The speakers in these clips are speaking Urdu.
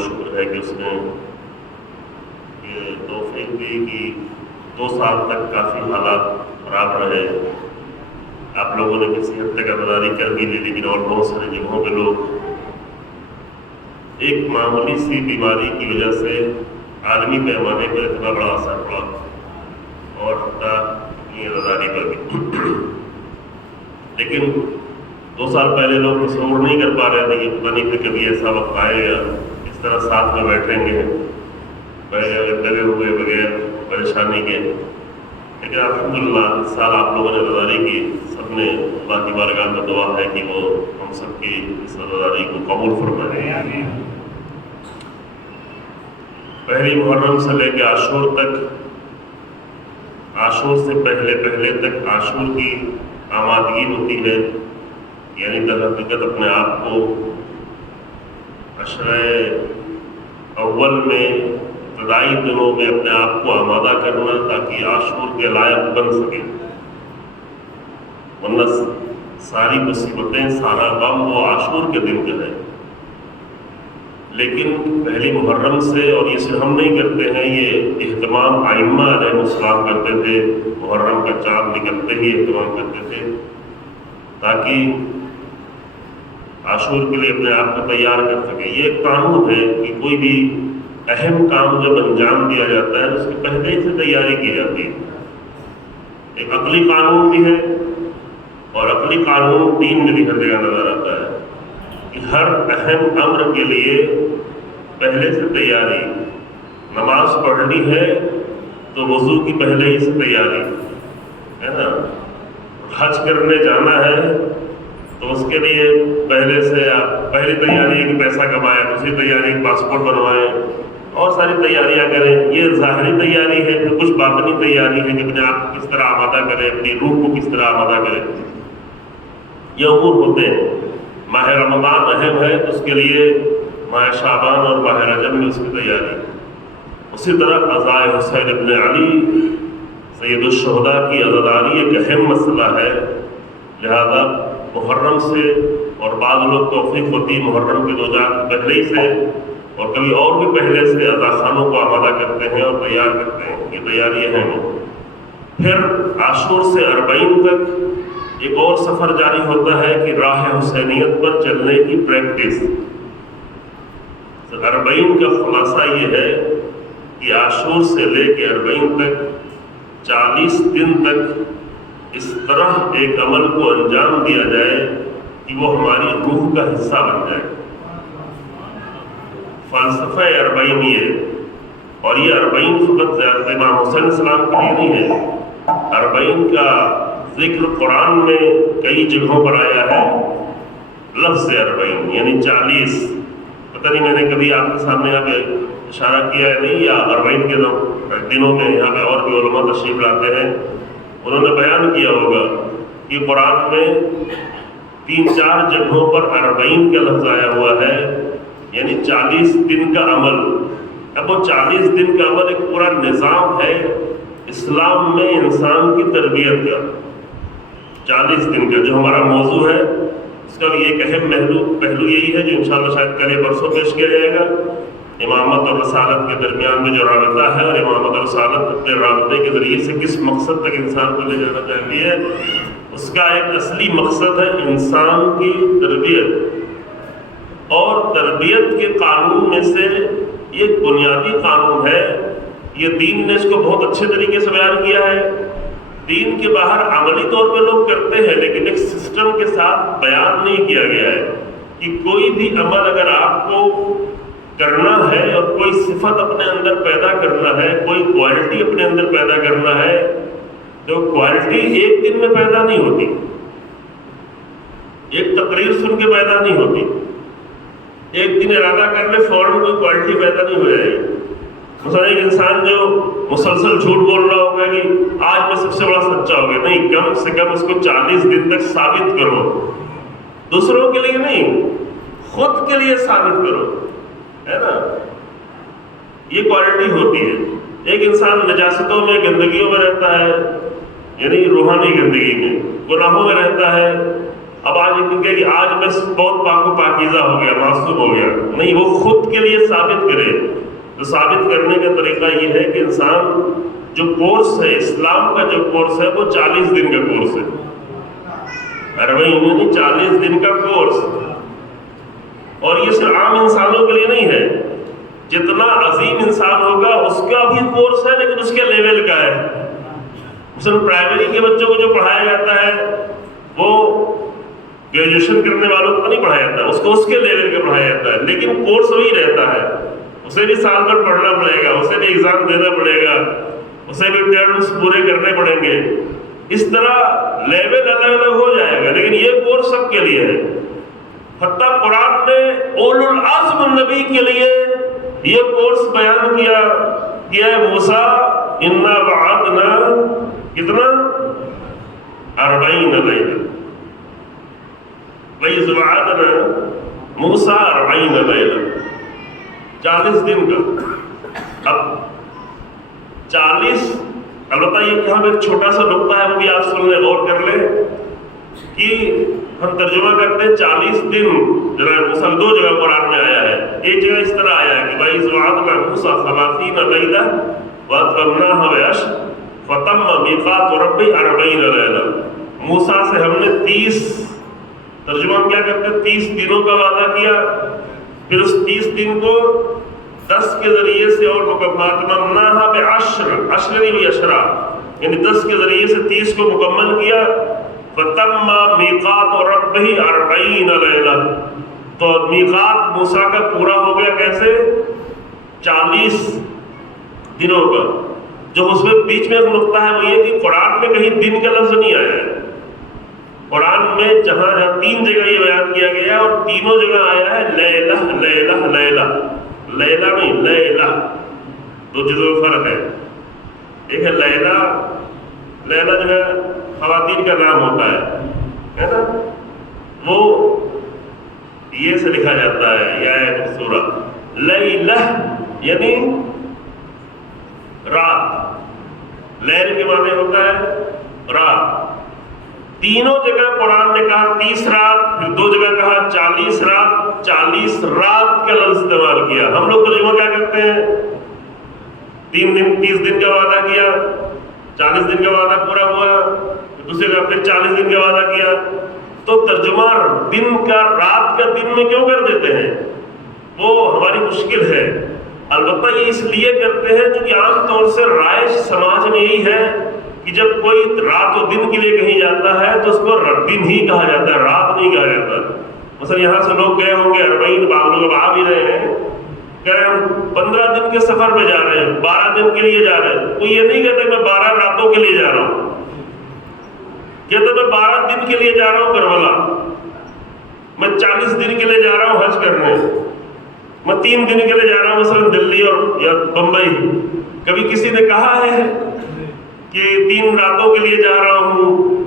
شکر ہے کہ اس نے یہ توفیق دی کہ 2 سال تک کافی حالات خراب رہے. آپ لوگوں نے کسی حد تک عزاداری کر بھی لی، لیکن اور بہت ساری جگہوں پہ لوگ ایک معمولی سی بیماری کی وجہ سے عالمی پیمانے پر اتنا بڑا اثر پڑا اور حتیٰ اپنی عزاداری پر بھی. لیکن 2 سال پہلے لوگ تصور نہیں کر پا رہے تھے کہ پتہ نہیں کہ کبھی ایسا وقت آئے گا اس طرح ساتھ میں بیٹھیں گے لگے ہوئے بغیر پریشانی کے. لیکن الحمدللہ اس سال آپ لوگوں نے عزاداری کی. سب نے اللہ کی بارگاہ میں دعا ہے کہ وہ ہم سب کی اس عزاداری کو قبول فرمائے. پہلی محرم سے لے کے عاشور تک، عاشور سے پہلے تک عاشور کی آمادگی ہوتی ہے، یعنی در حقیقت اپنے آپ کو عشرہ اول میں ابتدائی دنوں میں اپنے آپ کو آمادہ کرنا تاکہ عاشور کے لائق بن سکے. ورنہ ساری مصیبتیں، سارا غم وہ عاشور کے دن کا ہے. لیکن پہلی محرم سے، اور یہ صرف ہم نہیں کرتے ہیں، یہ اہتمام ائمہ علیہ السلام کرتے تھے. محرم کا چاند نکلتے ہی اہتمام کرتے تھے تاکہ عاشور کے لیے اپنے آپ کو تیار کر سکے. یہ ایک قانون ہے کہ کوئی بھی اہم کام جب انجام دیا جاتا ہے اس کی پہلے ہی سے تیاری کی جاتی ہے. ایک عقلی قانون بھی ہے، اور عقلی قانون دین میں بھی ہر جگہ نظر آتا ہے کہ ہر اہم امر کے لیے پہلے سے تیاری. نماز پڑھنی ہے تو وضو کی پہلے ہی سے تیاری ہے نا. حج کرنے جانا ہے تو اس کے لیے پہلے سے آپ پہلی تیاری کہ پیسہ کمائیں، دوسری تیاری پاسپورٹ بنوائیں اور ساری تیاریاں کریں. یہ ظاہری تیاری ہے. پھر کچھ باطنی تیاری ہے کہ اپنے آپ کو کس طرح آمادہ کریں، اپنی روح کو کس طرح آمادہ کریں. یہ امور ہوتے ہیں. ماہ رمضان اہم ہے، اس کے لیے ماہ شعبان اور ماہ رجب میں اس کی تیاری. اسی طرح قضاء حسین ابن علی سید الشہداء کی عزاداری ایک اہم مسئلہ ہے. لہذا محرم سے، اور بعض لوگ توفیق ہوتی محرم کے 2 چار پہلے ہی سے اور کبھی اور بھی پہلے سے عزا خانوں کو آمادہ کرتے ہیں اور تیار کرتے ہیں. یہ تیاری اہم ہے. پھر عاشور سے 40 تک ایک اور سفر جاری ہوتا ہے کہ راہ حسینیت پر چلنے کی پریکٹس. 40 کا خلاصہ یہ ہے کہ عاشور سے لے کے 40 تک 40 دن تک اس طرح ایک عمل کو انجام دیا جائے کہ وہ ہماری روح کا حصہ بن جائے. فلسفہ 40 یہ، اور یہ 40 فقط امام حسین السلام کے لیے نہیں ہے. 40 کا ذکر قرآن میں کئی جگہوں پر آیا ہے. لفظ 40 یعنی 40. پتہ نہیں میں نے کبھی آپ کے سامنے یہاں پہ اشارہ کیا ہے نہیں، یا 40 کے دنوں میں یہاں پہ اور بھی علماء تشریف لاتے ہیں، انہوں نے بیان کیا ہوگا کہ قرآن میں 3-4 جگہوں پر 40 کا لفظ آیا ہوا ہے، یعنی 40 دن کا عمل. اب وہ 40 دن کا عمل ایک پورا نظام ہے اسلام میں انسان کی تربیت کا. 40 دن کا جو ہمارا موضوع ہے اس کا بھی ایک اہم پہلو یہی ہے جو انشاءاللہ شاید کل یا پرسوں پیش کیا جائے گا. امامت اور رسالت کے درمیان میں جو رابطہ ہے، اور امامت اور رسالت اپنے رابطے کے ذریعے سے کس مقصد تک انسان کو لے جانا چاہتی ہے، اس کا ایک اصلی مقصد ہے انسان کی تربیت. اور تربیت کے قانون میں سے یہ بنیادی قانون ہے. یہ دین نے اس کو بہت اچھے طریقے سے بیان کیا ہے. دین کے باہر عملی طور پہ لوگ کرتے ہیں، لیکن ایک سسٹم کے ساتھ بیان نہیں کیا گیا ہے کہ کوئی بھی عمل اگر آپ کو کرنا ہے اور کوئی صفت اپنے اندر پیدا کرنا ہے، کوئی کوالٹی اپنے اندر پیدا کرنا ہے، تو کوالٹی ایک دن میں پیدا نہیں ہوتی، ایک تقریر سن کے پیدا نہیں ہوتی. ایک دن ارادہ کر لے فوراً کوئی کوالٹی پیدا نہیں ہو جائے گی. مثلا ایک انسان جو مسلسل جھوٹ بول رہا ہوگا کہ آج میں سب سے بڑا سچا ہوگا، نہیں، کم سے کم اس کو 40 دن تک ثابت کرو. دوسروں کے لیے نہیں، خود کے لیے ثابت کرو، ہے نا. یہ کوالٹی ہوتی ہے. ایک انسان نجاستوں میں، گندگیوں میں رہتا ہے، یعنی روحانی گندگی میں، گناہوں میں رہتا ہے، اب آج ایک دن کہ آج میں بہت پاک و پاکیزہ ہو گیا، معصوم ہو گیا، نہیں، وہ خود کے لیے ثابت کرے. تو ثابت کرنے کا طریقہ یہ ہے کہ انسان جو کورس ہے، اسلام کا جو کورس ہے، وہ 40 دن کا کورس ہے. 40 دن کا کورس. اور یہ صرف عام انسانوں کے لیے نہیں ہے، جتنا عظیم انسان ہوگا اس کا بھی کورس ہے، لیکن اس کے لیول کا ہے. مثلا پرائمری کے بچوں کو جو پڑھایا جاتا ہے وہ گریجویشن کرنے والوں کو نہیں پڑھایا جاتا، اس کو اس کے لیول کا پڑھایا جاتا ہے، لیکن کورس وہی رہتا ہے. اسے بھی سال بھر پڑھنا پڑے گا، اسے بھی ایگزام دینا پڑے گا، اسے بھی ٹرمز پورے کرنے پڑیں گے. اس طرح لیول الگ الگ ہو جائے گا، لیکن یہ کورس سب کے لیے ہے. حتیٰ قرآن نے اولو العزم النبی کے لیے یہ کورس بیان کیا کہ اے موسیٰ انا وعدنا کتنا 40 لیلہ، وَإِذْ وَعَدْنَا مُوسَىٰ 40 لیلہ، 40 دن کا. اب 40، البتہ یہ یہاں ایک چھوٹا سا نقطہ ہے، وہ بھی آپ سن لیں، غور کر لیں کہ ہم ترجمہ کرتے ہیں 40 دن جناب موسیٰ، 2 جگہ قرآن میں آیا ہے. ایک جگہ اس طرح آیا ہے کہ وَإِذْ وَعَدْنَا مُوسَىٰ 30 لیلہ وَأَتْمَمْنَاهَا بِعَشْرٍ فَتَمَّ مِیقَاتُ رَبِّهِ 40 لیلہ. موسیٰ سے ہم نے 30، ترجمہ ہم کیا کرتے ہیں، 30 دنوں کا وعدہ کیا، پھر اس 30 دن کو 10 کے ذریعے سے اور فَأَتْمَمْنَاهَا بِعَشْرٍ، عشر بھی عشرہ، یعنی 10 کے ذریعے سے 30 کو مکمل کیا. فَتَمَّ مِیقَاتُ رَبِّهِ 40 لیلہ. تو میقات موسیٰ کا پورا ہو گیا کیسے؟ 40 دنوں کا. جو اس میں بیچ میں ایک نقطہ ہے وہ یہ کہ قرآن میں کہیں دن کا لفظ نہیں آیا ہے. قرآن میں جہاں 3 جگہ یہ بیان کیا گیا ہے، اور تینوں جگہ آیا ہے لیلہ لیلہ لیلہ. لیلہ نہیں، لیلہ، 2 چیزوں میں فرق ہے. ایک ہے لیلہ، لیلہ جو ہے خواتین کا نام ہوتا ہے نا، وہ یہ سے لکھا جاتا ہے یا مقصورہ. لیلہ یعنی رات، لیل کے معنی ہوتا ہے رات. تینوں جگہ قرآن نے کہا 30 رات، پھر 2 جگہ کہا 40 رات. 40 رات کا لفظ استعمال کیا. ہم لوگ ترجمہ کیا کرتے ہیں، 3 دن 30 دن کا وعدہ کیا، 40 دن کا وعدہ پورا ہوا، دوسرے کا پھر 40 دن کا وعدہ کیا. تو ترجمہ دن کا، رات کا دن میں کیوں کر دیتے ہیں؟ وہ ہماری مشکل ہے. البتہ یہ اس لیے کرتے ہیں کیونکہ عام طور سے رائج سماج میں یہی ہے کہ جب کوئی رات و دن کے لیے کہیں جاتا ہے تو اس کو دن ہی کہا جاتا ہے، رات نہیں کہا جاتا. مثلا یہاں سے لوگ گئے ہوں گے 40، بعض لوگ آ بھی رہے ہیں، کہہ رہے ہیں 15 دن کے سفر میں جا رہے ہیں، 12 دن کے لیے جا رہے ہیں. کوئی یہ نہیں کہتا میں 12 راتوں کے لیے جا رہا ہوں، کہتا میں 12 دن کے لیے جا رہا ہوں کربلا، میں 40 دن کے لیے جا رہا ہوں حج کرنے، میں 3 دن کے لیے جا رہا ہوں مثلا دلی اور یا بمبئی. کبھی کسی نے کہا ہے کہ 3 راتوں کے لیے جا رہا ہوں،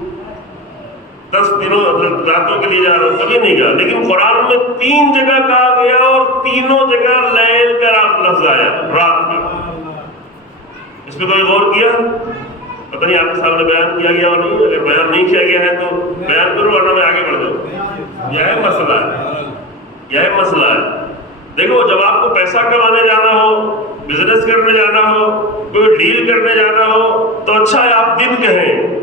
10 دنوں راتوں کے لیے جا رہا ہوں؟ کبھی نہیں کہا. لیکن قرآن میں 3 جگہ کہا گیا اور تینوں جگہ لیل کا لفظ آیا، رات کا. اس پہ کوئی غور کیا؟ پتہ نہیں آپ کے سامنے بیان کیا گیا اور نہیں. اگر بیان نہیں کیا گیا ہے تو بیان کرو ورنہ میں آگے بڑھ جاؤں. یہ مسئلہ ہے، یہ مسئلہ ہے. دیکھو، جب آپ کو پیسہ کمانے جانا ہو، بزنس کرنے جانا ہو، کوئی ڈیل کرنے جانا ہو تو اچھا ہے آپ دن کہیں،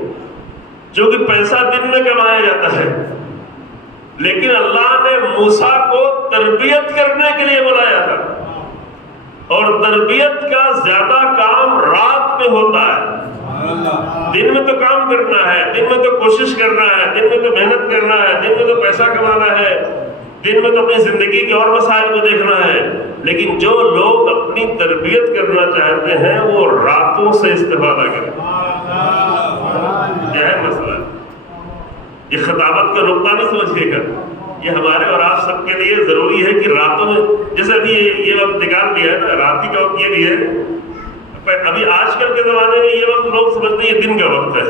جو کہ پیسہ دن میں کمایا جاتا ہے. لیکن اللہ نے موسیٰ کو تربیت کرنے کے لیے بلایا تھا، اور تربیت کا زیادہ کام رات میں ہوتا ہے. دن میں تو کام کرنا ہے، دن میں تو کوشش کرنا ہے، دن میں تو محنت کرنا ہے، دن میں تو پیسہ کمانا ہے، دن میں تو اپنی زندگی کے اور مسائل کو دیکھنا ہے. لیکن جو لوگ اپنی تربیت کرنا چاہتے ہیں وہ راتوں سے استفادہ کریں. کیا ہے مسئلہ؟ یہ خطابت کا نقطہ نہیں سمجھیے گا، یہ ہمارے اور آپ سب کے لیے ضروری ہے کہ راتوں میں، جیسے ابھی یہ وقت نکال دیا ہے نا، رات ہی کا وقت یہ بھی ہے. ابھی آج کل کے زمانے میں یہ وقت لوگ سمجھتے ہیں یہ دن کا وقت ہے.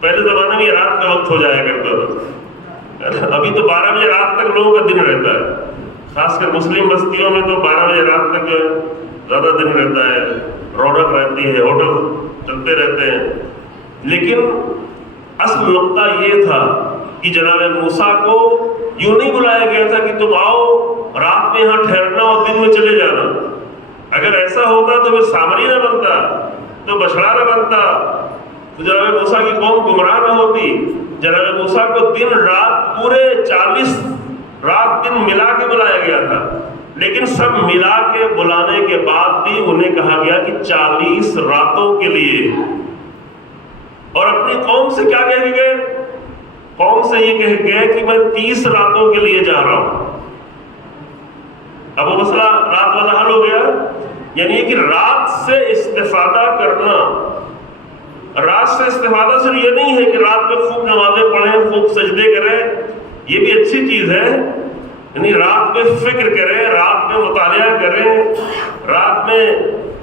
پہلے زمانے میں یہ رات کا وقت ہو جایا کرتا تھا. ابھی تو 12 بجے رات تک لوگوں کا دن رہتا ہے، خاص کر مسلم بستیوں میں تو 12 بجے رات تک زیادہ دن رہتا ہے، رونق رہتی ہے، ہوٹل چلتے رہتے ہیں. لیکن اصل نقطہ یہ تھا کہ جناب موسیٰ کو یوں نہیں بلایا گیا تھا کہ تم آؤ رات میں یہاں ٹھہرنا اور دن میں چلے جانا. اگر ایسا ہوتا تو پھر سامری نہ بنتا, تو بچڑا نہ بنتا, تو جناب موسیٰ کی قوم گمراہ نہ ہوتی. جناب موسیٰ کو دن رات پورے 40 رات دن ملا کے بلایا گیا تھا, لیکن سب ملا کے بلانے کے بعد بھی انہیں کہا گیا کہ 40 راتوں کے لیے. اور اپنی قوم سے کیا کہہ گئے؟ قوم سے یہ کہہ گئے کہ میں 30 راتوں کے لیے جا رہا ہوں. اب وہ مسئلہ رات والا حل ہو گیا. یعنی کہ رات سے استفادہ کرنا, رات سے استفادہ صرف یہ نہیں ہے کہ رات میں خوب نمازیں پڑھیں, خوب سجدے کریں, یہ بھی اچھی چیز ہے. یعنی رات میں فکر کریں, رات میں مطالعہ کریں, رات میں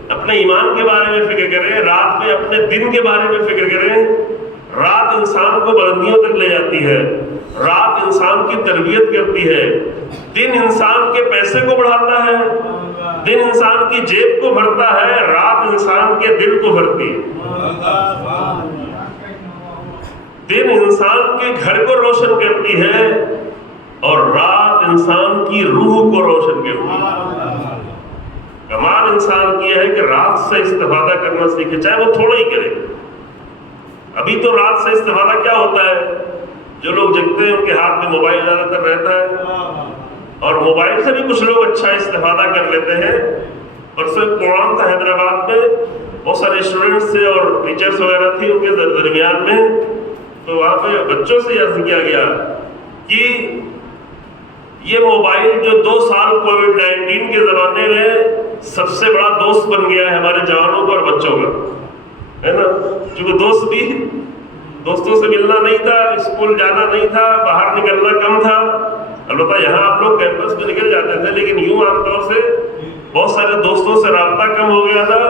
اپنے ایمان کے بارے میں فکر کریں, رات میں اپنے دن کے بارے میں فکر کریں. رات انسان کو بلندیوں تک لے جاتی ہے, رات انسان کی تربیت کرتی ہے. دن انسان کے پیسے کو بڑھاتا ہے, دن انسان کی جیب کو بھرتا ہے, رات انسان کے دل کو بھرتی ہے. دن انسان کے گھر کو روشن کرتی ہے اور رات انسان کی روح کو روشن کرتی ہے. کمال انسان کی ہے کہ رات سے استفادہ کرنا سیکھے, چاہے وہ تھوڑا ہی کرے. ابھی تو رات سے استفادہ کیا ہوتا ہے, جو لوگ جگتے ہیں ان کے ہاتھ میں موبائل زیادہ تر رہتا ہے, اور موبائل سے بھی کچھ لوگ اچھا استفادہ کر لیتے ہیں. اور صرف پروگرام تھا حیدرآباد میں, بہت سارے اسٹوڈنٹس تھے اور ٹیچرس وغیرہ تھے ان کے درمیان میں, تو وہاں پہ بچوں سے عرض کیا گیا کہ یہ موبائل جو 2 سال کووڈ-19 کے زمانے میں سب سے بڑا دوست بن گیا ہے ہمارے جوانوں کا اور بچوں کا, ہے نا. چونکہ دوست بھی, دوستوں سے ملنا نہیں تھا, اسکول جانا نہیں تھا, باہر نکلنا کم تھا. البتہ یہاں آپ لوگ کیمپس میں نکل جاتے تھے, لیکن یوں عام طور سے بہت سارے دوستوں سے رابطہ کم ہو گیا تھا,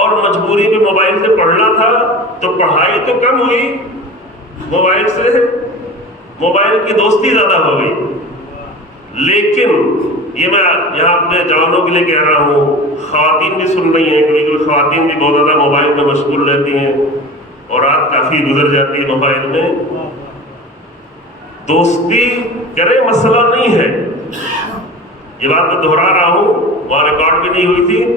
اور مجبوری میں موبائل سے پڑھنا تھا. تو پڑھائی تو کم ہوئی, موبائل سے موبائل کی دوستی زیادہ ہو گئی. لیکن یہ میں یہاں اپنے جوانوں کے لیے کہہ رہا ہوں, خواتین بھی سن رہی ہیں, کیونکہ خواتین بھی بہت زیادہ موبائل میں مشغول رہتی ہیں اور رات کافی گزر جاتی ہے موبائل میں. دوستی کرے مسئلہ نہیں ہے, یہ بات میں دہرا رہا ہوں, وہاں ریکارڈ بھی نہیں ہوئی تھی.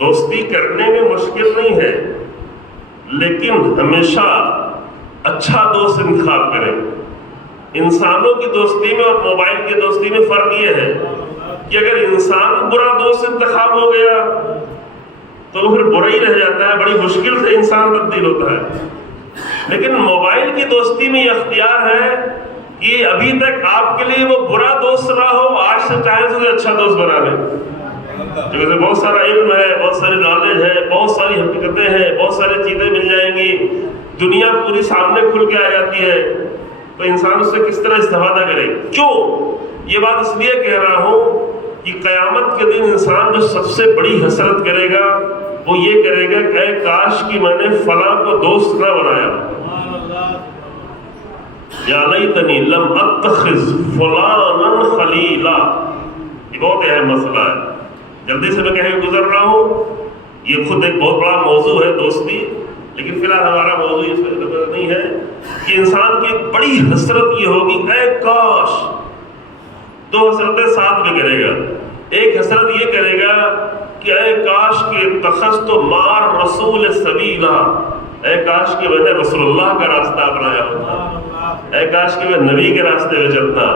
دوستی کرنے میں مشکل نہیں ہے, لیکن ہمیشہ اچھا دوست انتخاب کریں. انسانوں کی دوستی میں اور موبائل کی دوستی میں فرق یہ ہے کہ اگر انسان برا دوست انتخاب ہو گیا تو پھر برا ہی رہ جاتا ہے, بڑی مشکل سے انسان تبدیل ہوتا ہے. لیکن موبائل کی دوستی میں یہ اختیار ہے کہ ابھی تک آپ کے لیے وہ برا دوست نہ ہو, آج سے چاہے اسے اچھا دوست بنا لیں. جیسے بہت سارا علم ہے, بہت ساری نالج ہے, بہت ساری حقیقتیں ہیں, بہت ساری چیزیں مل جائیں گی, دنیا پوری سامنے کھل کے آ جاتی ہے, تو انسان اس سے کس طرح استفادہ کرے. کیوں یہ بات اس لیے کہہ رہا ہوں کہ قیامت کے دن انسان جو سب سے بڑی حسرت کرے گا وہ یہ کرے گا کہ اے کاش کہ میں نے فلاں کو دوست نہ بنایا, یا لیتنی لم اتخذ فلانا خلیلا. یہ بہت اہم مسئلہ ہے, جلدی سے میں کہہ کے گزر رہا ہوں. یہ خود ایک بہت بڑا موضوع ہے دوستی, لیکن فی الحال ہمارا موضوع اس میں نہیں ہے. کہ انسان کی بڑی حسرت یہ ہوگی اے کاش, 2 حسرتیں ساتھ میں کرے گا. ایک حسرت یہ کرے گا کہ اے کاش کہ اتخذت مع رسول سبیلا, اے کاش کہ میں نے رسول اللہ کا راستہ اپنایا ہوتا, اے کاش کہ میں نبی کے راستے میں چلتا,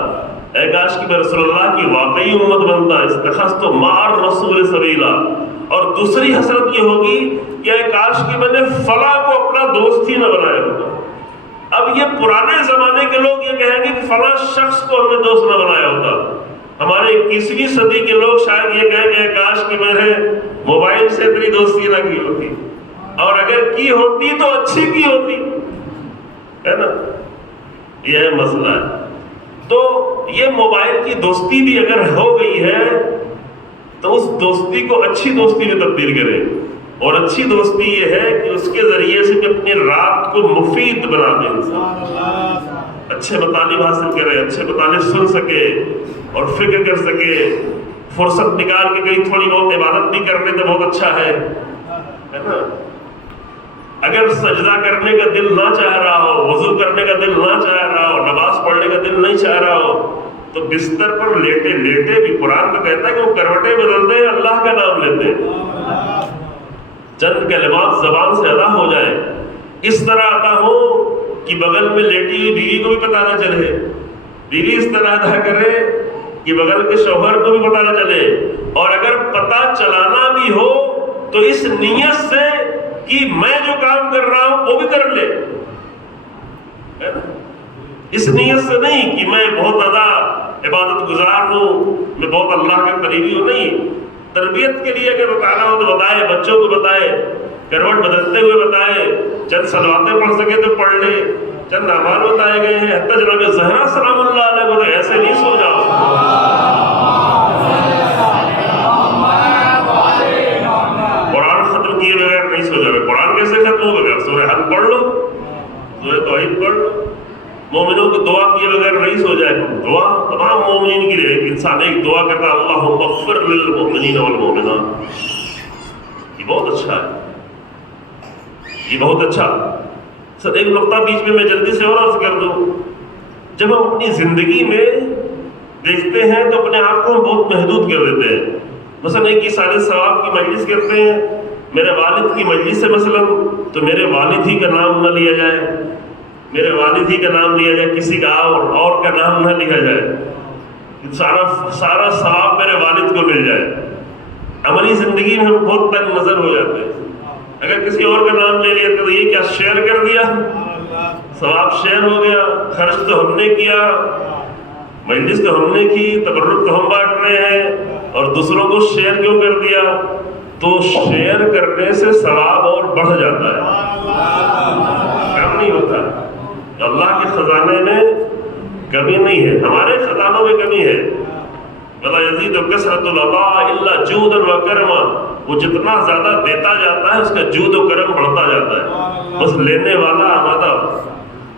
اے کاش کہ میں رسول اللہ کی واقعی امت بنتا. اتخذت مع رسول سبیلا. اور دوسری حسرت یہ ہوگی کہ اے کاش کہ میں نے فلاں کو اپنا دوست ہی نہ بنایا ہوتا. اب یہ پرانے زمانے کے لوگ یہ کہیں گے کہ فلاں شخص کو ہم نے دوست نہ بنایا ہوتا. ہمارے 21ویں صدی کے لوگ شاید یہ کہیں کہ کاش کہ میں نے موبائل سے اتنی دوستی نہ کی ہوتی, اور اگر کی ہوتی تو اچھی کی ہوتی, ہے نا. یہ مسئلہ ہے. تو یہ موبائل کی دوستی بھی اگر ہو گئی ہے تو اس دوستی کو اچھی دوستی میں تبدیل کریں. اور اچھی دوستی یہ ہے کہ اس کے ذریعے سے بھی اپنی رات کو مفید بنا دیں. انسان اچھے مطالب حاصل کرے, اچھے مطالب سن سکے اور فکر کر سکے. فرصت نکال کے کہیں تھوڑی بہت عبادت بھی کر لے تو بہت اچھا ہے نا. اگر سجدہ کرنے کا دل نہ چاہ رہا ہو، وضو کرنے کا دل نہ چاہ رہا ہو، نماز پڑھنے کا دل نہیں چاہ رہا ہو، تو بستر پر لیٹے لیٹے بھی قرآن تو کہتا ہے کہ وہ کروٹیں بدلتے ہیں، اللہ کا نام لیتے ہیں، چند کلمات زبان سے ادا ہو جائے، اس طرح ادا ہو کہ بغل میں لیٹی ہوئی بیوی کو بھی پتہ نہ چلے، بیوی اس طرح ادا کرے کہ بغل کے شوہر کو بھی پتہ نہ چلے، اور اگر پتہ چلانا بھی ہو تو اس نیت سے کہ میں جو کام کر رہا ہوں وہ بھی کر لے، اس نیت سے نہیں کہ میں بہت زیادہ عبادت گزار ہوں، میں بہت اللہ کے قریبی ہوں، نہیں، تربیت کے لیے اگر بتانا ہو تو بتائے، بچوں کو بتائے، کروٹ بدلتے ہوئے بتائے، چند صلواتیں پڑھ سکے تو پڑھ لے، چند اعمال بتائے گئے ہیں، حتی جناب زہرا سلام اللہ علیہ کو تو ایسے نہیں سو جاؤ، قرآن ختم کیے بغیر نہیں سو جاؤ، قرآن کیسے ختم ہو بغیر؟ سورہ حق پڑھ لو، سورہ توحید پڑھ لو، مومنوں کو دعا کیے بغیر نہیں سو جائے، دعا تمام مومنین کے لیے، انسان ایک دعا کرتا اللہم اغفر للمؤمنین والمؤمنات، یہ بہت اچھا ہے، یہ بہت اچھا۔ سر ایک نقطہ بیچ میں جلدی سے اور عرض کر دوں، جب ہم اپنی زندگی میں دیکھتے ہیں تو اپنے آپ کو ہم بہت محدود کر دیتے ہیں، مثلا ایک ایصال ثواب کی مجلس کرتے ہیں، میرے والد کی مجلس ہے مثلا، تو میرے والد ہی کا نام نہ لیا جائے، میرے والد ہی کا نام لیا جائے، کسی کا اور کا نام نہ لیا جائے، سارا ثواب میرے والد کو مل جائے۔ عملی زندگی میں ہم بہت تنگ نظر ہو جاتے ہیں، اگر کسی اور کا نام لے لیا تو یہ کیا شیئر کر دیا، ثواب شیئر ہو گیا، خرچ تو ہم نے کیا، مجلس تو ہم نے کی، تبرک تو ہم بانٹ رہے ہیں، اور دوسروں کو شیئر کیوں کر دیا؟ تو شیئر کرنے سے ثواب اور بڑھ جاتا ہے، کم نہیں ہوتا۔ اللہ کے خزانے میں کمی نہیں ہے، ہمارے خزانوں میں کمی ہے، وَلَا يَزِيدُ كَثْرَةُ الْعَطَاءِ إِلَّا جُودًا وَكَرْمًا، وہ جتنا زیادہ دیتا جاتا ہے اس کا جود و کرم بڑھتا جاتا ہے، بس لینے والا آمادہ۔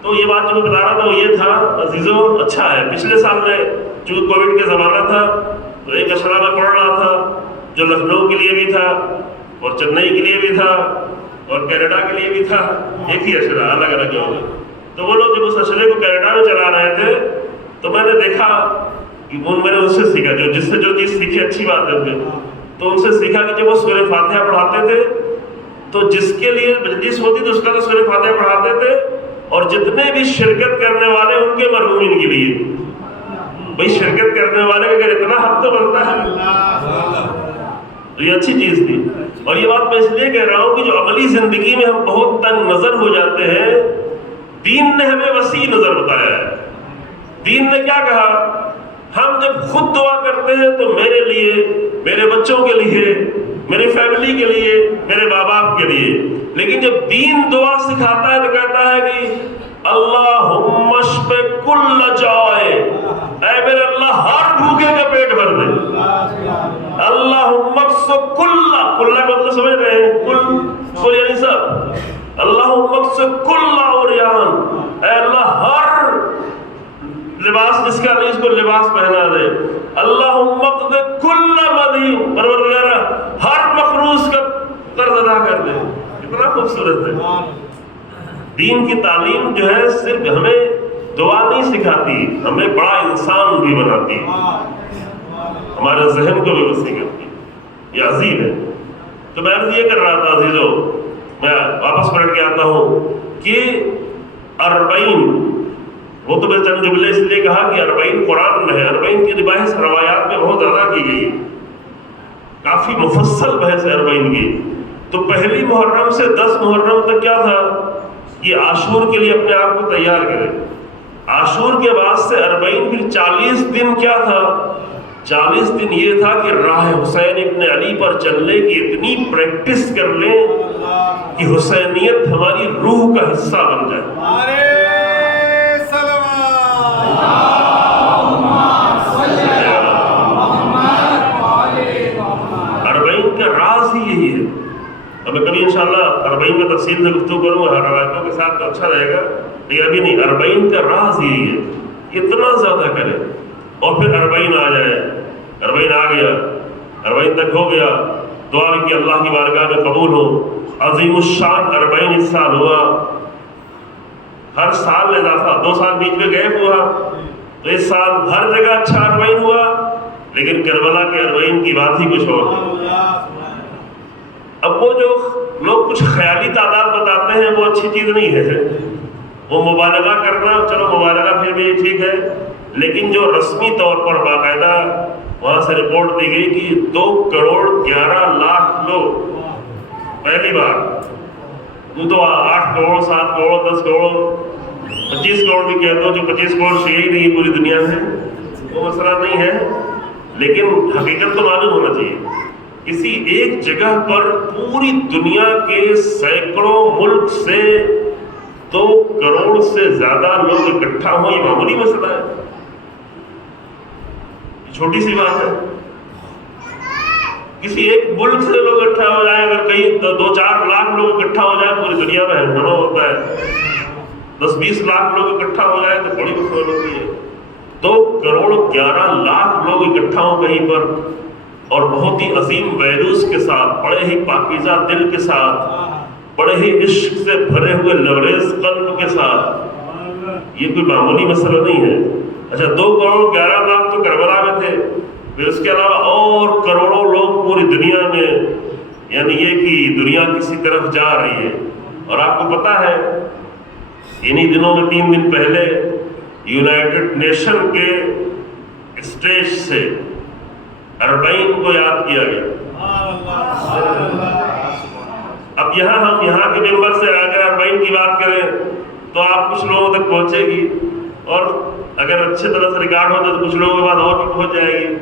تو یہ بات جو میں بتا رہا تھا وہ یہ تھا عزیزوں، اچھا ہے، پچھلے سال میں چونکہ کووڈ کا زمانہ تھا تو ایک اشرا میں پڑھ رہا تھا جو لکھنؤ کے لیے بھی تھا اور چنئی کے لیے بھی تھا اور کینیڈا کے لیے بھی تھا، ایک ہی اشرا، الگ الگ ہو گئے۔ تو وہ لوگ جب اس اشرے کو کینیڈا میں چلا رہے تھے تو میں نے دیکھا کہ میں نے ان سے سیکھا، جس سے جو چیز سیکھی اچھی بات ہے، تو ان سے سیکھا کہ جب وہ سورہ فاتحہ پڑھاتے تھے تو جس کے لیے مجلس ہوتی تو اس کا تو سورہ فاتحہ پڑھاتے تھے، اور جتنے بھی شرکت کرنے والے ان کے مرحومین کے لیے، بھائی شرکت کرنے والے اگر اتنا حق تو بنتا ہے، تو یہ اچھی چیز تھی۔ اور یہ بات میں اس لیے کہہ رہا ہوں کہ جو عملی زندگی میں ہم بہت تنگ نظر ہو جاتے ہیں، دین نے ہمیں وسیع نظر بتایا ہے۔ دین نے کیا کہا؟ ہم جب خود دعا کرتے ہیں تو میرے لیے، میرے بچوں کے لیے، میری فیملی کے لیے، میرے ماں باپ کے لیے، لیکن جب دین دعا سکھاتا ہے تو کہتا ہے کہ اللہم اشف کل جائے، اے میرے اللہ ہر بھوکے کا پیٹ بھر دے، اللہم اکس کل کا مطلب سمجھ رہے ہیں، کل یعنی سب، اللہم اکس کل عریان، اے اللہ ہر لباس جس کا نہیں اس کو لباس پہنا دے، اللہم اقض کل مدین، پروردگار ہر مخروص کا قرض ادا کر دے۔ کتنا خوبصورت ہے۔ دین کی تعلیم جو ہے صرف ہمیں دعا نہیں سکھاتی، ہمیں بڑا انسان بھی بناتی، ہمارے ذہن کو بھی وسیع کرتی، یہ عظیم ہے۔ تو میں عرض یہ کر رہا تھا عزیزو، میں واپس پلٹ کے آتا ہوں کہ 40 وہ تو میں چند جملے اس لیے کہا کہ 40 قرآن میں ہے، 40 کی بحث روایات میں بہت زیادہ کی گئی، کافی مفصل بحث ہے 40 کی۔ تو پہلی محرم سے 10 محرم تک کیا تھا کہ عاشور کے لیے اپنے آپ کو تیار کرے، عاشور کے بعد سے 40 پھر 40 دن کیا تھا؟ 40 دن یہ تھا کہ راہ حسین ابن علی پر چلنے کی اتنی پریکٹس کر لیں کہ حسینیت ہماری روح کا حصہ بن جائے۔ میں کبھی انشاءاللہ 40 میں تفصیل سے گفتگو کروں گا روایتوں کے ساتھ تو اچھا رہے گا، لیکن ابھی نہیں۔ 40 کا راز یہی ہے، اتنا زیادہ کرے اور پھر 40 آ جائے، 40 آ گیا 40 تک ہو گیا، دعا بھی کہ اللہ کی بارگاہ میں قبول ہو۔ عظیم الشان 40 اس سال ہوا، ہر سال میں اضافہ، 2 سال بیچ میں گیپ ہوا، تو اس سال ہر جگہ اچھا 40 ہوا، لیکن کربلا کے 40 کی بات ہی کچھ اور ہے۔ اب وہ جو لوگ کچھ خیالی تعداد بتاتے ہیں وہ اچھی چیز نہیں ہے، وہ مبالغہ کرنا، چلو مبالغہ پھر بھی ٹھیک ہے، لیکن جو رسمی طور پر باقاعدہ وہاں سے رپورٹ دی گئی کہ 2 کروڑ 11 لاکھ لوگ پہلی بار، وہ تو 8 کروڑ 7 کروڑ 10 کروڑ 25 کروڑ بھی کہہ دو، جو 25 کروڑ شیعہ ہی نہیں پوری دنیا میں، وہ مسئلہ نہیں ہے، لیکن حقیقت تو معلوم ہونا چاہیے۔ کسی ایک جگہ پر پوری دنیا کے سینکڑوں ملک سے 2 کروڑ سے زیادہ لوگ اکٹھا ہوں، یہ معمولی مسئلہ ہے، چھوٹی سی بات ہے۔ کسی ایک ملک سے لوگ اکٹھا ہو جائیں، اگر کہیں 2-4 لاکھ لوگ اکٹھا ہو جائیں پوری دنیا میں ہنگامہ ہوتا ہے، 10-20 لاکھ لوگ اکٹھا ہو جائیں تو بڑی مسئلہ ہوتی ہے۔ 2 کروڑ 11 لاکھ لوگ اکٹھا ہوں کہیں پر، اور بہت ہی عظیم ویلوز کے ساتھ، بڑے ہی پاکیزہ دل کے ساتھ، بڑے ہی عشق سے بھرے ہوئے لبریز قلب کے ساتھ، یہ کوئی معمولی مسئلہ نہیں ہے۔ اچھا 2 کروڑ 11 لاکھ تو کربلا میں تھے، پھر اس کے علاوہ اور کروڑوں لوگ پوری دنیا میں، یعنی یہ کہ دنیا کسی طرف جا رہی ہے۔ اور آپ کو پتہ ہے انہی دنوں میں 3 دن پہلے یونائٹڈ نیشن کے اسٹیج سے 40 کو یاد کیا گیا۔ اب ہم یہاں کے ممبر سے اگر 40 کی بات کریں تو آپ کچھ لوگوں تک پہنچے گی، اور اگر اچھے طرح سے ریکارڈ ہوتا تو کچھ لوگوں کے بعد اور بھی پہنچ جائے گی،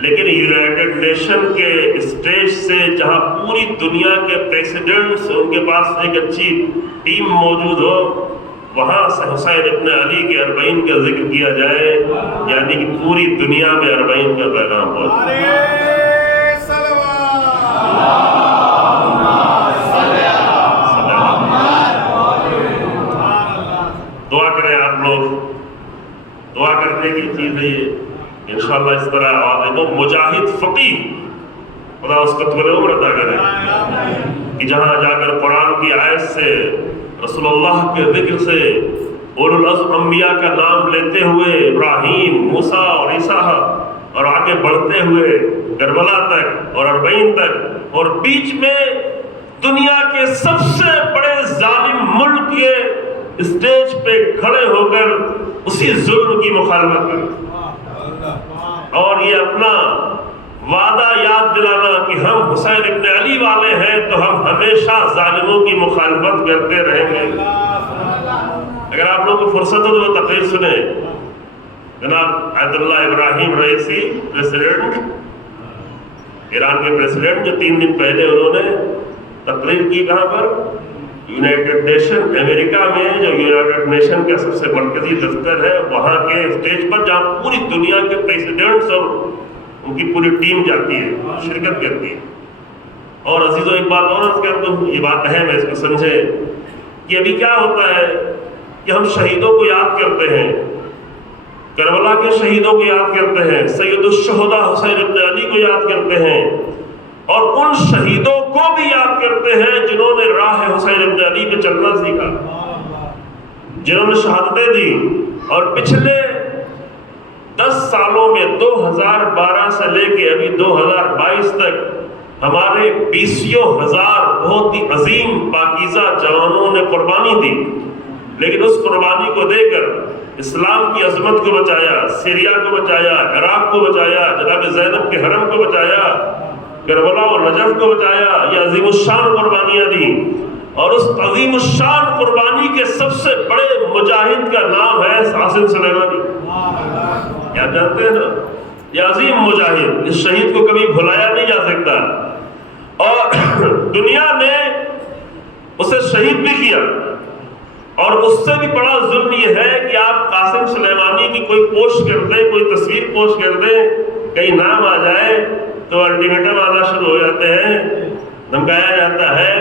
لیکن یونائٹڈ نیشن کے اسٹیج سے جہاں پوری دنیا کے پریسیڈنٹس، ان کے پاس ایک اچھی ٹیم موجود ہو، وہاں سے حسین ابن علی کے 40 کا ذکر کیا جائے، یعنی کہ پوری دنیا میں 40 کا پیغام ہو۔ دعا کریں آپ لوگ، دعا کرنے کی چیز ہے یہ، انشاءاللہ اس طرح آواز وہ مجاہد فقیہ، خدا اس کو طول عمر عطا کرے کہ جہاں جا کر قرآن کی آیت سے، رسول اللہ کے ذکر سے، اولو العزم انبیاء کا نام لیتے ہوئے ابراہیم، موسیٰ اور عیسیٰ، اور آگے بڑھتے ہوئے کربلا تک اور 40 تک، اور بیچ میں دنیا کے سب سے بڑے ظالم ملک کے اسٹیج پہ کھڑے ہو کر اسی ظلم کی مخالفت کریں، اور یہ اپنا وعدہ یاد دلانا کہ ہم حسین ابن علی والے ہیں تو ہم ہمیشہ ظالموں کی مخالفت کرتے رہیں گے۔ اگر آپ لوگوں کو فرصت ہو تو وہ تقریر سنیں، جناب عید اللہ ابراہیم رئیسی پریسیڈنٹ، ایران کے پریسیڈنٹ، جو 3 دن پہلے انہوں نے تقریر کی کہاں پر؟ یونائٹڈ نیشن امریکہ میں، جو یونائٹڈ نیشن کا سب سے مرکزی دفتر ہے، وہاں کے اسٹیج پر جہاں پوری دنیا کے پریسیڈنٹس اور ان کی پوری ٹیم جاتی ہے، شرکت کرتی ہے۔ اور عزیزوں ایک بات اور عرض کر دوں، یہ بات اہم ہے، اس کو سمجھیں کہ ابھی کیا ہوتا ہے کہ ہم شہیدوں کو یاد کرتے ہیں، کربلا کے شہیدوں کو یاد کرتے ہیں، سید الشہداء حسین ابن علی کو یاد کرتے ہیں، اور ان شہیدوں کو بھی یاد کرتے ہیں جنہوں نے راہ حسین ابن علی پہ چلنا سیکھا، جنہوں نے شہادتیں دی، اور پچھلے 10 سالوں میں 2012 سے لے کے ابھی 2022 تک ہمارے 20 ہزار بہت ہی عظیم پاکیزہ جوانوں نے قربانی دی، لیکن اس قربانی کو دے کر اسلام کی عظمت کو بچایا، سیریا کو بچایا، عراق کو بچایا، جناب زینب کے حرم کو بچایا، کربلا اور نجف کو بچایا، یہ عظیم الشان قربانیاں دی۔ اور اس عظیم الشان قربانی کے سب سے بڑے مجاہد کا نام ہے عاصم سلیمانی، کیا جانتے ہیں نا؟ یہ عظیم مجاہد، اس شہید کو کبھی بھلایا نہیں جا سکتا، اور دنیا نے اسے شہید بھی کیا۔ اور اس سے بھی بڑا ظلم یہ ہے کہ آپ قاسم سلیمانی کی کوئی پوسٹ کر دیں، کوئی تصویر پوسٹ کر دیں، کہیں نام آ جائے تو الٹیمیٹم آنا شروع ہو جاتے ہیں، دھمکایا جاتا ہے،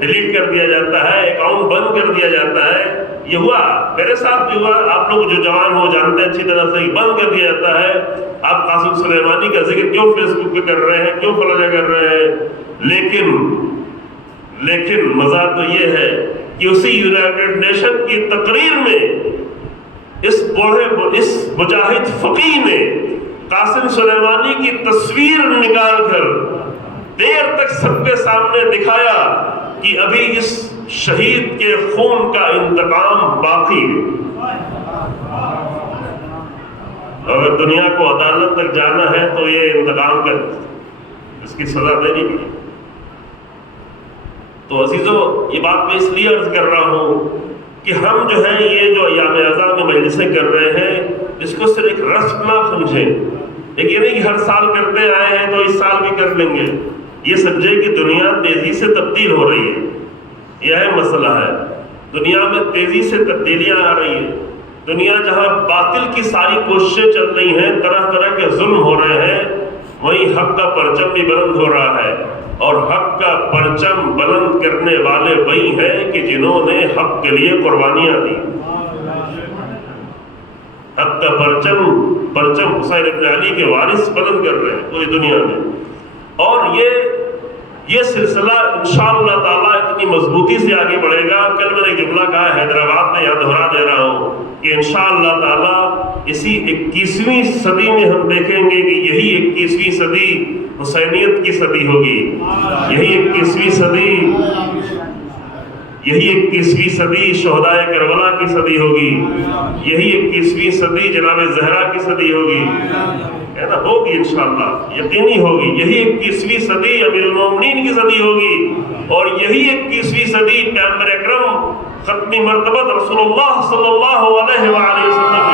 ڈیلیٹ کر دیا جاتا ہے، اکاؤنٹ بند کر دیا جاتا ہے۔ یہ ہوا، میرے ساتھ بھی ہوا، آپ لوگ جو جوان ہو جانتے ہیں اچھی طرح سے، بند کر دیا جاتا ہے آپ قاسم سلیمانی کا ذکر کیوں فیس بک پہ کر رہے ہیں، کیوں فلاں کر رہے ہیں، لیکن مزہ تو یہ ہے کہ اسی یونائیٹڈ نیشن کی تقریر میں اس مجاہد فقیہ نے قاسم سلیمانی کی تصویر نکال کر دیر تک سب کے سامنے دکھایا کہ ابھی اس شہید کے خون کا انتقام باقی ہے۔ اگر دنیا کو عدالت تک جانا ہے تو یہ انتقام کر اس کی سزا دینی پڑے۔ تو عزیزو، یہ بات میں اس لیے عرض کر رہا ہوں کہ ہم جو ہیں یہ جو ایام اعزاء میں مجلسیں کر رہے ہیں اس کو صرف ایک رسم نہ سمجھیں، ایک یہ نہیں کہ ہر سال کرتے آئے ہیں تو اس سال بھی کر لیں گے۔ یہ سمجھے کہ دنیا تیزی سے تبدیل ہو رہی ہے، یہ اہم مسئلہ ہے۔ دنیا میں تیزی سے تبدیلیاں آ رہی ہیں، دنیا جہاں باطل کی ساری کوششیں چل رہی ہیں، طرح طرح کے ظلم ہو رہے ہیں، وہیں حق کا پرچم بھی بلند ہو رہا ہے، اور حق کا پرچم بلند کرنے والے وہی ہیں کہ جنہوں نے حق کے لیے قربانیاں دی۔ حق کا پرچم حسین ابن علی کے وارث بلند کر رہے ہیں پوری دنیا میں، اور یہ سلسلہ انشاءاللہ تعالیٰ اتنی مضبوطی سے آگے بڑھے گا۔ کل میں نے ایک جملہ کہا حیدرآباد میں، یہاں دہرا دے رہا ہوں کہ انشاءاللہ تعالیٰ اسی 21ویں صدی میں ہم دیکھیں گے کہ یہی 21ویں صدی حسینیت کی صدی ہوگی، یہی 21ویں صدی شہدائے کربلا کی صدی ہوگی، یہی 21ویں صدی جناب زہرا کی صدی ہوگی، ہے نا، ہوگی انشاءاللہ، یقینی ہوگی۔ یہی 21ویں صدی امیر المومنین کی صدی ہوگی، اور یہی 21ویں صدی پیغمبر اکرم ختمی مرتبہ رسول اللہ صلی اللہ علیہ وآلہ وسلم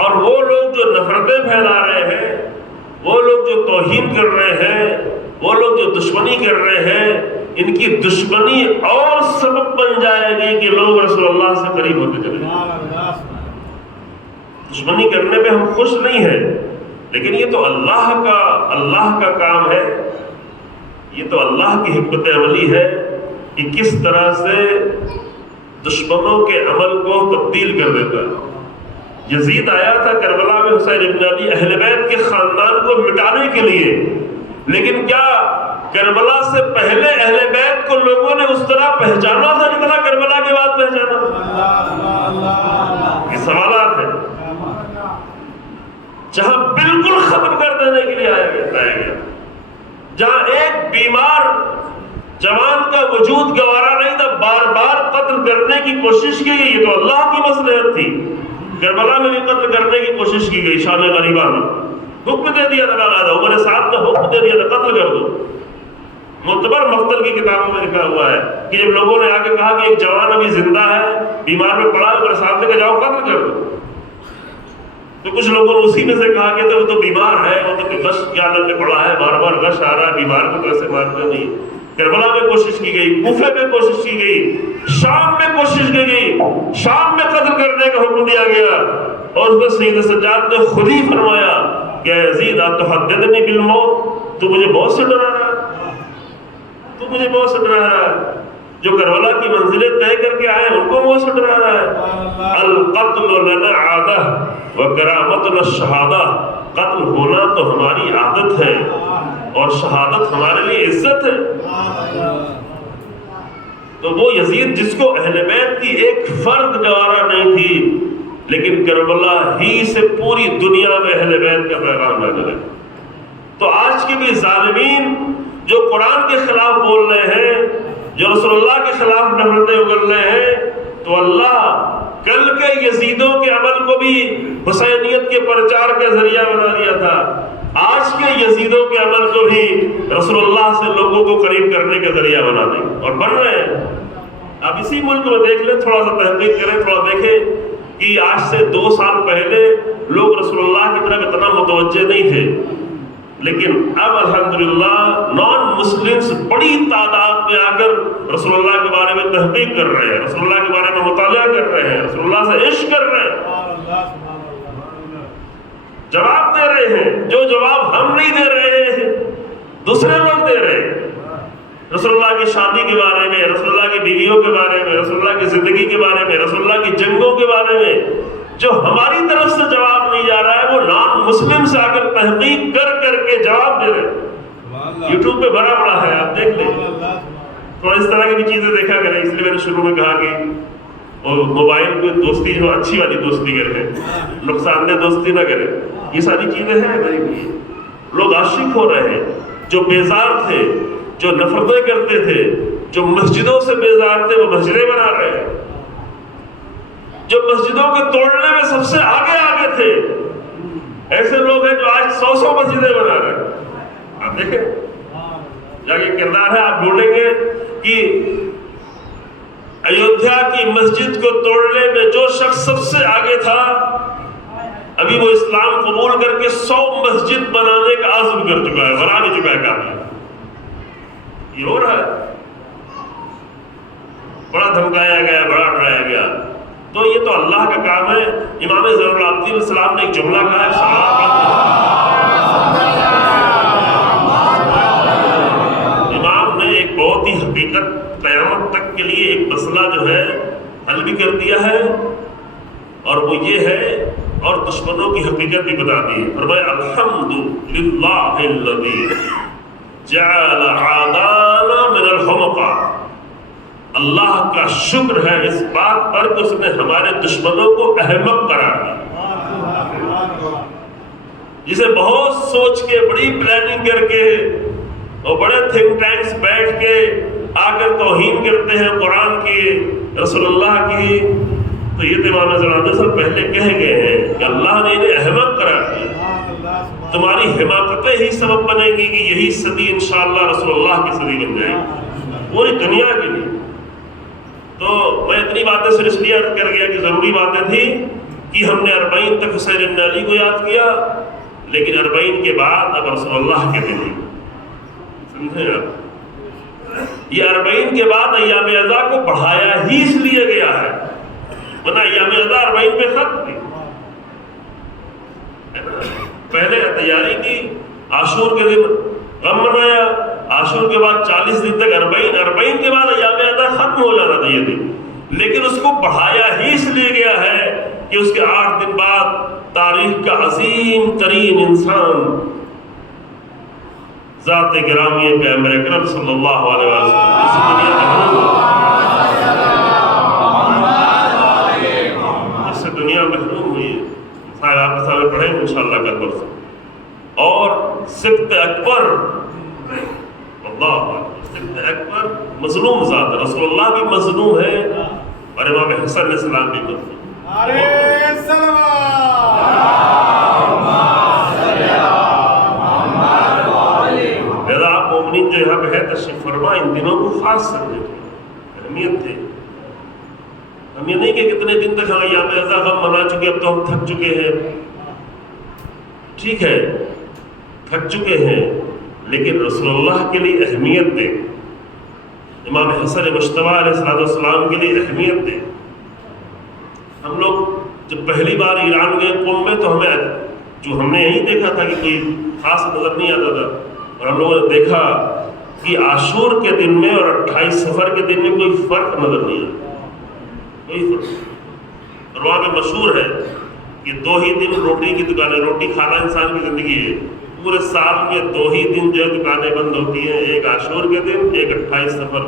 اور وہ لوگ جو نفرتیں پھیلا رہے ہیں، وہ لوگ جو توہین کر رہے ہیں، وہ لوگ جو دشمنی کر رہے ہیں، ان کی دشمنی اور سبب بن جائے گی کہ لوگ رسول اللہ سے قریب ہوتے چلے جائیں۔ دشمنی کرنے میں ہم خوش نہیں ہیں، لیکن یہ تو اللہ کا کام ہے، یہ تو اللہ کی حکمت عملی ہے کہ کس طرح سے دشمنوں کے عمل کو تبدیل کر دیتا ہے۔ یزید آیا تھا کربلا میں حسین ابن علی اہل بیت کے خاندان کو مٹانے کے لیے، لیکن کیا کربلا سے پہلے اہل بیت کو لوگوں نے اس طرح پہچانا تھا جتنا کربلا کے بعد پہچانا؟ یہ سوالات ہیں۔ جہاں بالکل ختم کر دینے کے لیے آیا گیا، جہاں ایک بیمار جوان کا وجود گوارا نہیں تھا، بار بار قتل کرنے کی کوشش کی گئی، یہ تو اللہ کی مصلحت تھی۔ کربلا میں بھی قتل کرنے کی کوشش کی گئی، شام غریبہ میں حکم دے دیا تھا، عمر سعد نے حکم دے دیا تھا قتل کر دو۔ معتبر مقتل کی کتابوں میں لکھا ہوا ہے کہ جب لوگوں نے آگے کہا کہ ایک جوان ابھی زندہ ہے، بیمار میں پڑا ہے، عمر سعد نے کہا جاؤ قتل کر دو، تو کچھ لوگوں نے اسی میں سے کہا کہ وہ تو بیمار ہے، وہ تو غش کی حالت میں پڑا ہے، بار بار غش آ رہا ہے، بیمار کو کیسے مارتے نہیں۔ کربلا میں کوشش کی گئی، کوفے میں کوشش کی گئی، شام میں کوشش کی گئی، شام میں قتل کرنے کا حکم دیا گیا، اور اس میں سید سجاد نے خود ہی فرمایا کہ اے یزید اتحدثنی بالموت، تو مجھے موت سے ڈرا رہا ہے، تو مجھے موت سے ڈرا رہا ہے۔ جو کربلا کی منزلیں طے کر کے آئے ان کو موت سے ڈرا رہا ہے۔ القتل لنا عادہ وکرامتنا الشہادہ، قتل ہونا تو ہماری عادت ہے اور شہادت ہمارے لیے عزت ہے۔ تو وہ یزید جس کو اہل بیت کی ایک فرد گوارا نہیں تھی، لیکن کربلا ہی سے پوری دنیا میں اہل بیت کا پیغام جانے لگا۔ تو آج کے بھی ظالمین جو قرآن کے خلاف بول رہے ہیں، جو رسول اللہ کے خلاف نفرتیں اگل رہے ہیں، تو اللہ کل کے یزیدوں کے عمل کو بھی حسینیت کے پرچار کا ذریعہ بنا دیا تھا، آج کے یزیدوں کے عمل کو بھی رسول اللہ سے لوگوں کو قریب کرنے کا ذریعہ بنا دیں، اور بن رہے ہیں۔ اب اسی ملک میں دیکھ لیں، تھوڑا سا تحقیق کریں، تھوڑا دیکھیں کہ آج سے 2 سال پہلے لوگ رسول اللہ کی طرف اتنا متوجہ نہیں تھے، لیکن اب الحمدللہ نان مسلمز بڑی تعداد میں آ کر رسول اللہ کے بارے میں تحقیق کر رہے ہیں، رسول اللہ کے بارے میں مطالعہ کر رہے ہیں، رسول اللہ سے عشق کر رہے ہیں، جواب دے رہے ہیں۔ جو جواب ہم نہیں دے رہے ہیں دوسرے لوگ دے رہے ہیں۔ رسول اللہ کی شادی کے بارے میں، رسول اللہ کی بیویوں کے بارے میں، رسول اللہ کی زندگی کے بارے میں، رسول اللہ کی جنگوں کے بارے میں جو ہماری طرف سے جواب نہیں جا رہا ہے، وہ نان مسلم سے آ کر تحقیق کر کر کے جواب دے رہے ہیں۔ یوٹیوب پہ بھرا پڑا ہے، آپ دیکھ لیں، تھوڑا اس طرح کی بھی چیزیں دیکھا کریں۔ اس لیے میں نے شروع میں کہا کہ موبائل پہ دوستی جو اچھی والی دوستی کریں، نقصان دہ دوستی نہ کریں۔ یہ ساری چیزیں ہیں میرے لیے۔ لوگ عاشق ہو رہے ہیں، جو بیزار تھے، جو نفرتیں کرتے تھے، جو مسجدوں سے بیزار تھے، وہ مسجدیں بنا رہے ہیں۔ جو مسجدوں کے توڑنے میں سب سے آگے آگے تھے، ایسے لوگ ہیں جو آج 100 مسجدیں بنا رہے ہیں۔ آپ دیکھیں جا کے کردار ہے، آپ ڈھونڈیں گے کہ ایودھیا کی مسجد کو توڑنے میں جو شخص سب سے آگے تھا، ابھی وہ اسلام قبول کر کے 100 مسجد بنانے کا عزم کر چکا ہے، بنا بھی چکا ہے کافی۔ یہ ہو رہا ہے، بڑا دھمکایا گیا، بڑا ڈرایا گیا۔ تو یہ تو اللہ کا کام ہے۔ امام زین العابدین علیہ السلام نے ایک جملہ کہا ہے، امام نے ایک بہت ہی حقیقت قیامت تک کے لیے ایک مسئلہ جو ہے حل بھی کر دیا ہے، اور وہ یہ ہے، اور دشمنوں کی حقیقت بھی بتا دی ہے۔ فرمایا الحمدللہ الذی جعل عادانا من الحمقى، اللہ کا شکر ہے اس بات پر کہ اس نے ہمارے دشمنوں کو احمق قرار دیا، جسے بہت سوچ کے، بڑی پلاننگ کر کے اور بڑے تھنک ٹینکس بیٹھ کے آ کر توہین کرتے ہیں قرآن کی، رسول اللہ کی، تو یہ امام زین العابدین صاحب پہلے کہہ گئے ہیں کہ اللہ نے انہیں احمق قرار دیا۔ تمہاری حماقتیں ہی سبب بنے گی کہ یہی صدی انشاءاللہ رسول اللہ کی صدی بن جائے گی پوری دنیا کے لیے۔ تو میں اتنی باتیں صرف اس لیے عرض کر گیا کہ ضروری باتیں تھیں کہ ہم نے 40 تک حسین ابن علی کو یاد کیا، لیکن 40 کے بعد اب رسول اللہ کے دن، سمجھے آپ، یہ 40 کے بعد ایام عزا کو بڑھایا ہی اس لیے گیا ہے، ورنہ ایام عزا 40 پہ ختم تھی۔ پہلے تیاری کی، عاشور کے دن غم منایا، عاشور کے بعد 40 دن تک 40 کے بعد ایام عزا ختم ہو جانا تھا یہ دن، لیکن اس کو بڑھایا ہی اس لیے گیا ہے کہ اس کے 8 دن بعد تاریخ کا عظیم ترین انسان ذات گرامی پیغمبر اکرم صلی اللہ علیہ وسلم اس دنیا محروم ہوئی ہے۔ صاحب آپ کے سامنے پڑھیں انشاءاللہ کل پرسوں۔ اور سبت اکبر، اللہ سبت اکبر مظلوم ذات ہے، رسول اللہ بھی مظلوم ہے اور امام حسن علیہ السلام بھی مظلوم۔ لہذا آپ مومنین جو یہاں پہ ہے تشریف فرما، ان دنوں کو خاص سمجھے، اہمیت تھے۔ ہم یہ نہیں کہ کتنے دن تک ہم ایام عزا غم منا چکے، اب تو ہم تھک چکے ہیں، ٹھیک ہے تھک چکے ہیں، لیکن رسول اللہ کے لیے اہمیت دیں، امام حسن مجتبیٰ علیہ السلام کے لیے اہمیت دیں۔ ہم لوگ جب پہلی بار ایران گئے قم میں، تو ہمیں جو ہم نے یہی دیکھا تھا کہ کوئی خاص نظر نہیں آتا تھا، اور ہم لوگوں نے دیکھا کہ عاشور کے دن میں اور 28 صفر کے دن میں کوئی فرق نظر نہیں آتا، کوئی فرق۔ اور وہاں پہ مشہور ہے کہ 2 ہی دن روٹی کی دکانیں، روٹی کھانا انسان کی زندگی ہے، پورے سال میں 2 ہی دن جو دکانیں بند ہوتی ہیں، ایک عاشور کے دن، ایک 28 صفر۔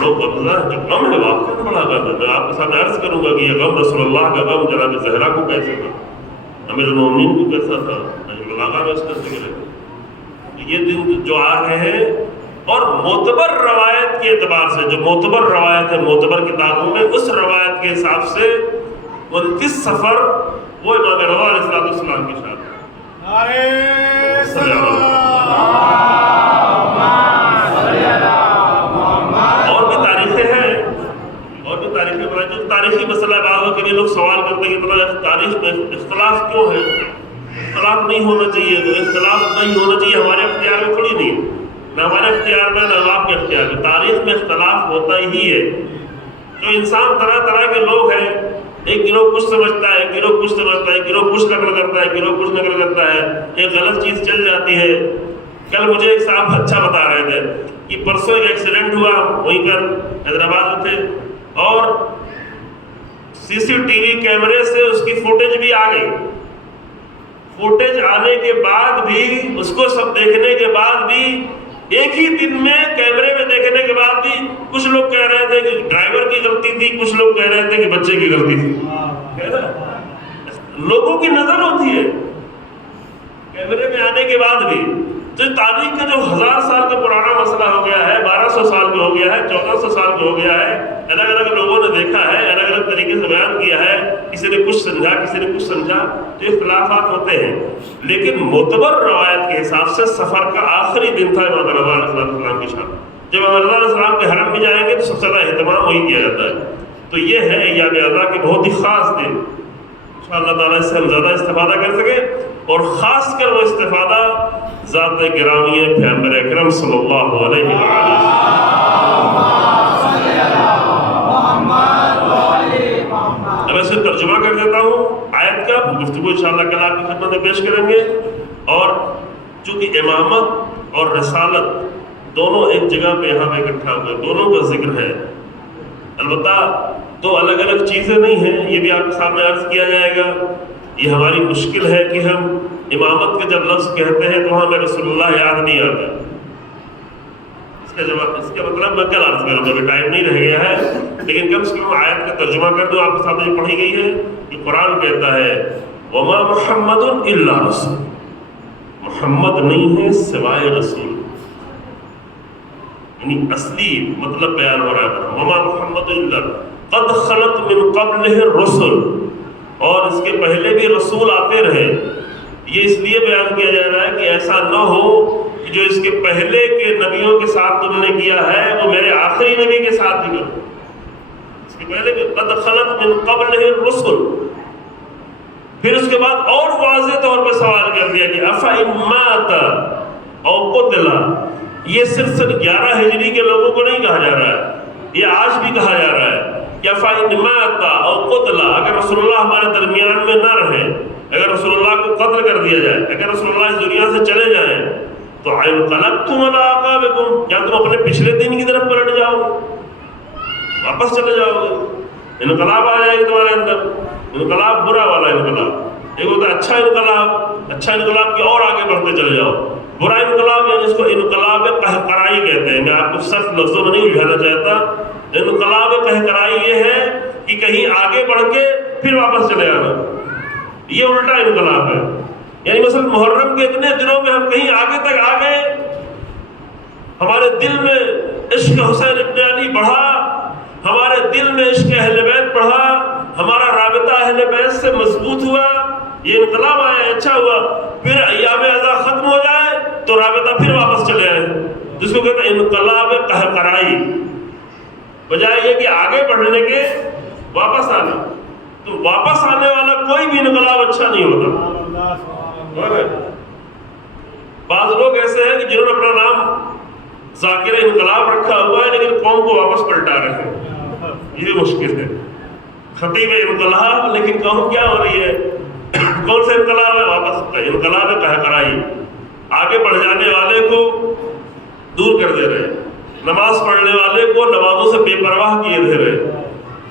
لوگ جو غم ہے واقعی بڑا غم ہے۔ میں آپ کے سامنے عرض کروں گا کہ یہ غم رسول اللہ کا غم جناب زہرا کو کیسے تھا، امیر المومنین کو کیسا تھا، بلاغہ میں اس کا ذکر ہے۔ یہ دن جو آ رہے ہیں، اور معتبر روایت کے اعتبار سے، جو معتبر روایت ہے معتبر کتابوں میں، اس روایت کے حساب سے 29 صفر وہ امام رضا علیہ السلام کی شان ہے۔ اور بھی تاریخیں ہیں، اور بھی تاریخیں بنائی، جو تاریخی مسئلہ ہے۔ بعضوں کے لیے لوگ سوال کرتے ہیں کہ اتنا تاریخ میں اختلاف کیوں ہے؟ اختلاف نہیں ہونا چاہیے، تو اختلاف نہیں ہونا چاہیے ہمارے اختیار میں تھوڑی نہیں، نہ ہمارے اختیار میں نہ آپ کے اختیار میں، تاریخ میں اختلاف ہوتا ہی ہے۔ تو انسان طرح طرح کے لوگ ہیں، ایک گروہ کچھ سمجھتا ہے، گروہ کچھ سمجھتا ہے، گروہ کچھ نقل کرتا ہے، گروہ کچھ نقل کرتا ہے، ایک غلط چیز چل جاتی ہے، کل مجھے ایک صاحب اچھا بتا رہے تھے کہ پرسوں ایک ایکسیڈنٹ ہوا وہیں پر حیدرآباد میں تھے، اور سی سی ٹی وی کیمرے سے اس کی فوٹیج بھی آ گئی. فوٹیج آنے کے بعد بھی، اس کو سب دیکھنے کے بعد بھی، ایک ہی دن میں کیمرے میں دیکھنے کے بعد بھی کچھ لوگ کہہ رہے تھے کہ ڈرائیور کی غلطی تھی، کچھ لوگ کہہ رہے تھے کہ بچے کی غلطی تھی. لوگوں کی نظر ہوتی ہے کیمرے میں آنے کے بعد بھی. تو تاریخ کا جو 1000 سال کا پرانا مسئلہ ہو گیا ہے، 1200 سال کا ہو گیا ہے، 1400 سال کا ہو گیا ہے، الگ الگ لوگوں نے دیکھا ہے، الگ الگ طریقے سے بیان کیا ہے، کسی نے کچھ سمجھا، کسی نے کچھ سمجھا، تو اختلافات ہوتے ہیں. لیکن معتبر روایت کے حساب سے سفر کا آخری دن تھا امام رضا علیہ السلام کی شان. جب امام رضا علیہ السلام کے حرم میں جائیں گے تو سب سے زیادہ اہتمام وہی کیا جاتا ہے. تو یہ ہے ایام عزا کے بہت ہی خاص دن. انشاءاللہ تعالیٰ اس سے ہم زیادہ استفادہ کر سکیں، اور خاص کر وہ استفادہ ذات گرامی پیغمبر اکرم صلی اللہ علیہ وسلم. اب ایسے ترجمہ کر دیتا ہوں آیت کا، گفتگو انشاءاللہ کل آپ کی خدمت میں پیش کریں گے. اور چونکہ امامت اور رسالت دونوں ایک جگہ پہ یہاں پہ اکٹھا ہوئے، دونوں کا ذکر ہے. البتہ دو الگ الگ چیزیں نہیں ہیں، یہ بھی آپ کے سامنے عرض کیا جائے گا. یہ ہماری مشکل ہے کہ ہم امامت کا جب لفظ کہتے ہیں تو ہمیں رسول اللہ یاد نہیں آتا. اس کا مطلب میں کل عرض کروں گا، ٹائم نہیں رہ گیا ہے، لیکن کم سے کم آیت کا ترجمہ کر دو. آپ کے سامنے پڑھی گئی ہے کہ قرآن کہتا ہے وما محمد الا رسول، محمد نہیں ہے سوائے رسول. یعنی اصلی مطلب بیان ہو رہا ہے وما محمد الا قد خلت من قبلہ الرسل، اور اس کے پہلے بھی رسول آتے رہے. یہ اس لیے بیان کیا جا رہا ہے کہ ایسا نہ ہو کہ جو اس کے پہلے کے نبیوں کے ساتھ تم نے کیا ہے وہ میرے آخری نبی کے ساتھ بھی کرو. اس کے پہلے بھی قد خلت من قبلہ الرسل. پھر اس کے بعد اور واضح طور پہ سوال کر دیا کہ افإن مات او قتل. یہ صرف 11 ہجری کے لوگوں کو نہیں کہا جا رہا ہے، یہ آج بھی کہا جا رہا ہے کہ افإن مات او قتل. اگر رسول اللہ ہمارے درمیان میں نہ رہے، اگر رسول اللہ کو قتل کر دیا جائے، اگر رسول اللہ اس دنیا سے چلے جائیں، تو انقلبتم علی اعقابکم، کیا تم اپنے پچھلے دین کی طرف پلٹ جاؤ گے، واپس چلے جاؤ گے؟ انقلاب آ جائے گا تمہارے اندر. انقلاب برا والا انقلاب. ایک ہوتا ہے اچھا انقلاب، اچھا انقلاب کی اور آگے بڑھتے چلے جاؤ. برا انقلاب یعنی اس کو انقلاب قہقرائی کہتے ہیں. میں آپ کو سخت لفظوں میں نہیں الجھانا چاہتا. انقلاب قہقرائی یہ ہے کہ کہیں آگے بڑھ کے پھر واپس چلے آنا، یہ الٹا انقلاب ہے. یعنی مثلا محرم کے اتنے دنوں میں ہم کہیں آگے تک آ گئے، ہمارے دل میں عشق حسین ابن علی بڑھا، ہمارے دل میں عشق اہل بیت بڑھا، ہمارا رابطہ اہل بیت سے مضبوط ہوا، یہ انقلاب آیا، اچھا ہوا. پھر ایام عزا ختم ہو جائے تو رابطہ پھر واپس چلے آئے، جس کو کہتے ہیں انقلاب قہقرائی. بجائے یہ کہ آگے بڑھنے کے واپس آنے. تو واپس آنے والا کوئی بھی انقلاب اچھا نہیں ہوتا. بعض لوگ ایسے ہیں کہ جنہوں نے اپنا نام ذاکر انقلاب رکھا ہوا ہے لیکن قوم کو واپس پلٹا رہے ہیں. یہ مشکل ہے. خطیب انقلاب لیکن قوم کیا ہو رہی ہے؟ کون سا انقلاب ہے؟ واپس انقلاب قہقرائی. آگے بڑھ جانے والے کو دور کر دے رہے، نماز پڑھنے والے کو نمازوں سے بے پرواہ کیے دے رہے،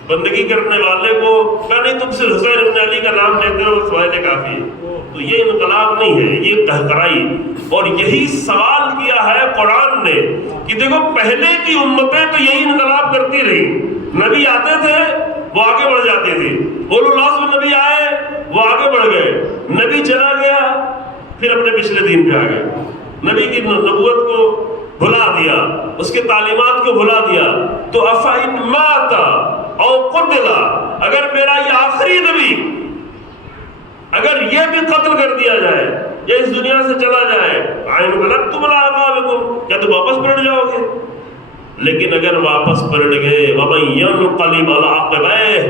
بندگی کرنے والے کو کہا نہیں تم صرف حسین ابن علی کا نام لیتے ہو بس فائدے کافی ہے. تو یہ انقلاب نہیں ہے، یہ قہقرائی. اور یہی سوال کیا ہے قرآن نے کہ دیکھو پہلے کی امتیں تو یہی انقلاب کرتی رہی. نبی آتے تھے وہ آگے بڑھ جاتے تھے، اولو العزم نبی آئے وہ آگے بڑھ گئے. نبی چلا گیا پھر اپنے پچھلے دین پہ آ گئے. نبی کی نبوت کو بھلا دیا، اس کے تعلیمات کو بھلا دیا. تو افإن مات او قتل، اگر میرا یہ آخری نبی اگر یہ بھی قتل کر دیا جائے یا اس دنیا سے چلا جائے، انقلبتم علی اعقابکم، کیا تم واپس پلٹ جاؤ گے؟ لیکن اگر واپس پلٹ گئے ومن ينقلب علی عقبیہ،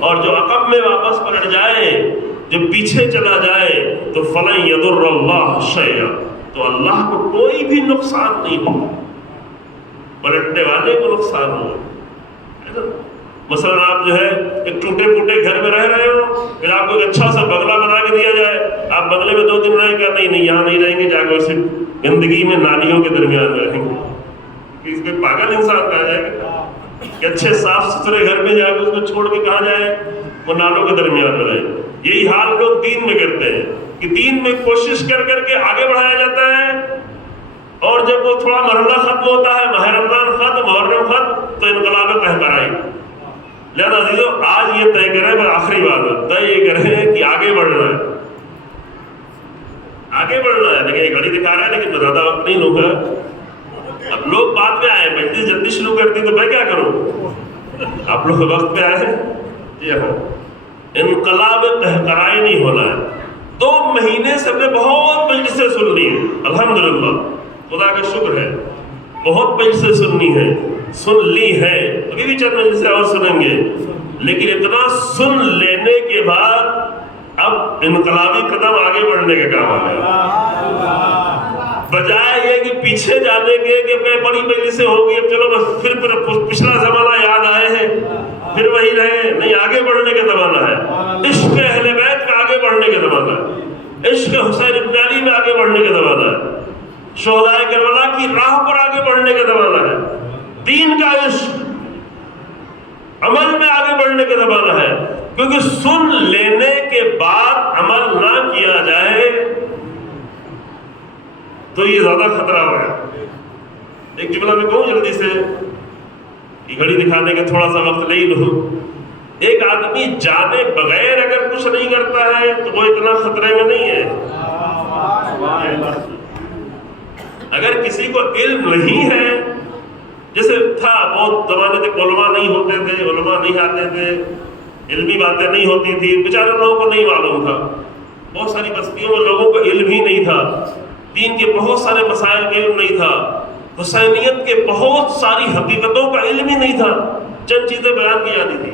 اور جو عقب میں واپس پلٹ جائے، جو پیچھے چلا جائے، تو فلن یضر اللہ شیئا، تو اللہ کو کوئی بھی نقصان نہیں ہوگا، پلٹنے والے کو نقصان ہوگا. مثلا آپ جو ہے ایک ٹوٹے پھوٹے گھر میں رہ رہے ہو، پھر آپ کو ایک اچھا سا بنگلہ بنا کے دیا جائے، آپ بنگلے میں 2 دن رہیں گے، نہیں یہاں نہیں رہیں گے، جا کے صرف گندگی میں نالیوں کے درمیان میں رہیں گے. اس کو پاگل انسان کہا جائے گا کہ اچھے صاف ستھرے گھر میں جا کے اس کو چھوڑ کے کہا جائے وہ نالوں کے درمیان میں رہے. یہی حال لوگ دین میں کرتے ہیں کہ دین میں کوشش کر کر کے آگے بڑھایا جاتا ہے، اور جب وہ تھوڑا مرحلہ ختم ہوتا ہے، ماہ رمضان ختم، محرم ختم، تو انقلاب قہقرائیں. لہذا عزیزو آج یہ طے کریں، پر آخری بات ہے، طے یہ کریں کہ آگے بڑھنا ہے، آگے بڑھنا ہے. لیکن یہ گھڑی دکھا رہا ہے، لیکن زیادہ وقت نہیں لوں گا. اب لوگ بعد میں آئے، مجلس جلدی شروع کرتی تو میں کیا کروں؟ آپ لوگ وقت پہ آئے. جی ہاں، انقلاب قہقرائے نہیں ہونا ہے. 2 مہینے سے ہم نے بہت مجلسیں سن لی ہیں، الحمدللہ، خدا کا شکر ہے، بہت مجلسیں سن لی ہے، ابھی بھی چند مجلسیں اور سنیں گے. لیکن اتنا سن لینے کے بعد اب انقلابی قدم آگے بڑھنے کا کام ہے، بجائے یہ کہ پیچھے جانے کے کہ میں بڑی مجلسیں ہو گئی، اب چلو بس پھر پچھلا زمانہ یاد آئے ہیں، پھر وہی رہے. نہیں، آگے بڑھنے کا زمانہ ہے. عشق اہل بیت میں آگے بڑھنے کا زمانہ ہے، عشق حسین ابن علی میں آگے بڑھنے کا زمانہ ہے، شہدائے کربلا کی راہ پر آگے بڑھنے کا زمانہ ہے. دین کا عشق عمل میں آگے بڑھنے کا زمانہ ہے. کیونکہ سن لینے کے بعد عمل نہ کیا جائے تو یہ زیادہ خطرہ ہے. ایک جملہ میں کہوں جلدی سے، یہ گھڑی دکھانے کا تھوڑا سا وقت نہیں لوں. ایک آدمی جانے بغیر اگر کچھ نہیں کرتا ہے تو وہ اتنا خطرے میں نہیں ہے. اگر کسی کو علم نہیں ہے، جیسے تھا بہت زمانے تک علماء نہیں ہوتے تھے، علماء نہیں آتے تھے، علمی باتیں نہیں ہوتی تھی، بیچارے لوگوں کو نہیں معلوم تھا. بہت ساری بستیوں میں لوگوں کو علم ہی نہیں تھا، دین کے بہت سارے مسائل کا علم نہیں تھا، حسینیت کے بہت ساری حقیقتوں کا علم ہی نہیں تھا، چند چیزیں بیان کی جاتی تھی.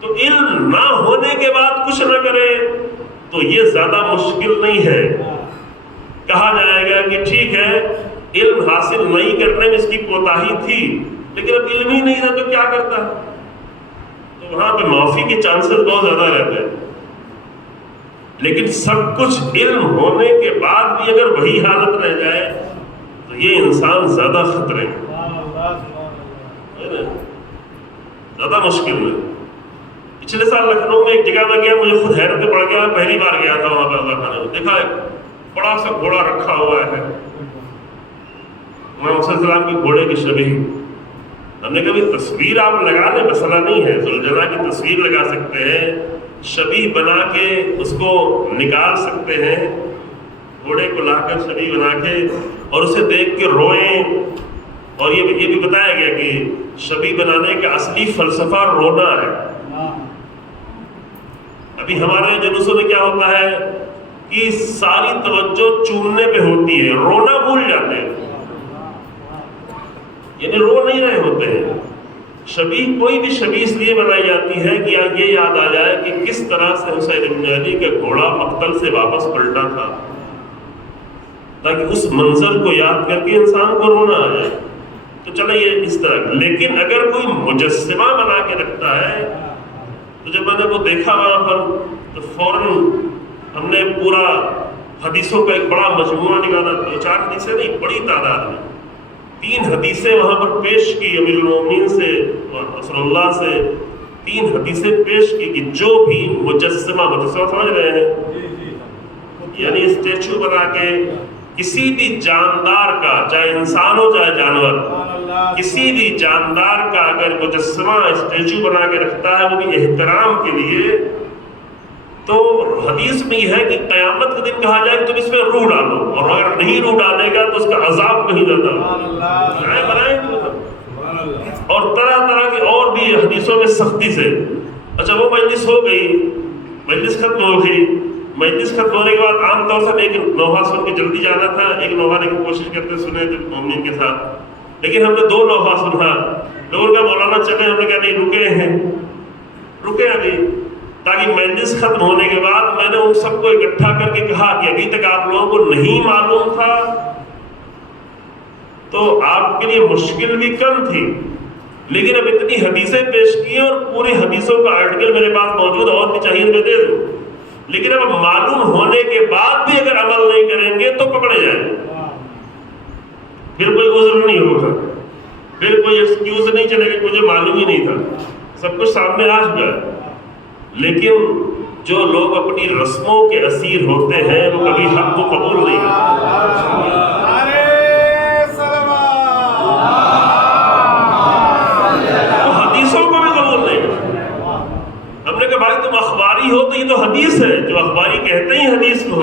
تو علم نہ ہونے کے بعد کچھ نہ کرے تو یہ زیادہ مشکل نہیں ہے. کہا جائے گا کہ ٹھیک ہے علم حاصل نہیں کرنے میں اس کی کوتاہی تھی، لیکن اب علم ہی نہیں تھا تو کیا کرتا؟ تو وہاں پہ معافی کے چانسز بہت زیادہ رہتے ہیں. لیکن سب کچھ علم ہونے کے بعد بھی اگر وہی حالت رہ جائے تو یہ انسان زیادہ خطرے میں، زیادہ مشکل میں. پچھلے سال لکھنؤ میں ایک جگہ میں گیا، مجھے خود حیرت میں پڑ گیا، پہلی بار گیا تھا وہاں پہ اللہ خانے میں. دیکھا ایک بڑا سا گھوڑا رکھا ہوا ہے، محمد صلی اللہ علیہ وسلم کے گھوڑے کی شبیہ. ہم نے کبھی تصویر آپ لگا لیں، مسئلہ نہیں ہے، ذوالجلالہ کی تصویر لگا سکتے ہیں، شبیہ بنا کے اس کو نکال سکتے ہیں، گھوڑے کو لا کر شبیہ بنا کے اور اسے دیکھ کے روئیں. اور یہ بھی بتایا گیا کہ شبیہ بنانے کا اصلی فلسفہ رونا ہے. ابھی ہمارے جلوسوں میں کیا ہوتا ہے کہ ساری توجہ چومنے پہ ہوتی ہے، رونا بھول جاتے ہیں، یعنی رو نہیں رہے ہوتے ہیں. شبیہ کوئی بھی شبیہ اس لیے بنائی جاتی ہے کہ یہ یاد آ جائے کہ کس طرح سے حسین ابن علی کا گھوڑا مقتل سے واپس پلٹا تھا، تاکہ اس منظر کو یاد کر کے انسان کو رونا آ جائے. تو چلے یہ اس طرح. لیکن اگر کوئی مجسمہ بنا کے رکھتا ہے تو جب میں نے وہ دیکھا وہاں پر تو فوراً ہم نے پورا حدیثوں کا ایک بڑا مجموعہ نکالا. 2-4 حدیثیں نہیں، بڑی تعداد میں 3 حدیثیں وہاں پر پیش کی امیر المومنین سے اور رسول اللہ سے. 3 حدیثیں پیش کی کہ جو بھی مجسمہ سمجھ رہے ہیں، یعنی اسٹیچو بنا کے کسی بھی جاندار کا، چاہے انسان ہو چاہے جانور، کسی بھی جاندار کا اگر مجسمہ اسٹیچو بنا کے رکھتا ہے وہ بھی احترام کے لیے، تو حدیث میں یہ ہے کہ قیامت کے دن کہا جائے کہ تم اس میں روح ڈالو، اور اگر نہیں روح ڈالے گا تو اس کا عذاب نہیں جاتا. اور طرح طرح کی اور بھی حدیثوں میں سختی سے. اچھا وہ مجلس ہو گئی، مجلس ختم ہو گئی. مجلس ختم ہونے کے بعد عام طور سے ایک نوحہ سن کے جلدی جانا تھا، ایک نوحہ لیکن کوشش کرتے سنے تھے مومنین کے ساتھ. لیکن ہم نے 2 نوحہ سنا. لوگوں کا مولانا چلے، ہم نے کہا نہیں رکے ابھی، تاکہ مجلس ختم ہونے کے بعد میں نے ان سب کو اکٹھا کر کے کہا کہ ابھی تک آپ لوگوں کو نہیں معلوم تھا تو آپ کے لیے مشکل بھی کم تھی، لیکن اب اتنی حدیثیں پیش کی اور پوری حدیثوں کا آرٹیکل میرے پاس موجود، اور بھی چاہیے میں دے دوں. لیکن اب معلوم ہونے کے بعد بھی اگر عمل نہیں کریں گے تو پکڑے جائیں گے، پھر کوئی عذر نہیں ہوگا، پھر کوئی ایکسکیوز نہیں چلے گا، مجھے معلوم ہی نہیں تھا، سب کچھ سامنے آ چکا ہے۔ لیکن جو لوگ اپنی رسموں کے اسیر ہوتے ہیں وہ کبھی حق کو قبول نہیں کرتے۔ وہ حدیثوں کو بھی قبول نہیں کرتے۔ ہم نے کہا بھائی تم اخباری ہو تو یہ تو حدیث ہے، جو اخباری کہتے ہیں حدیث کو،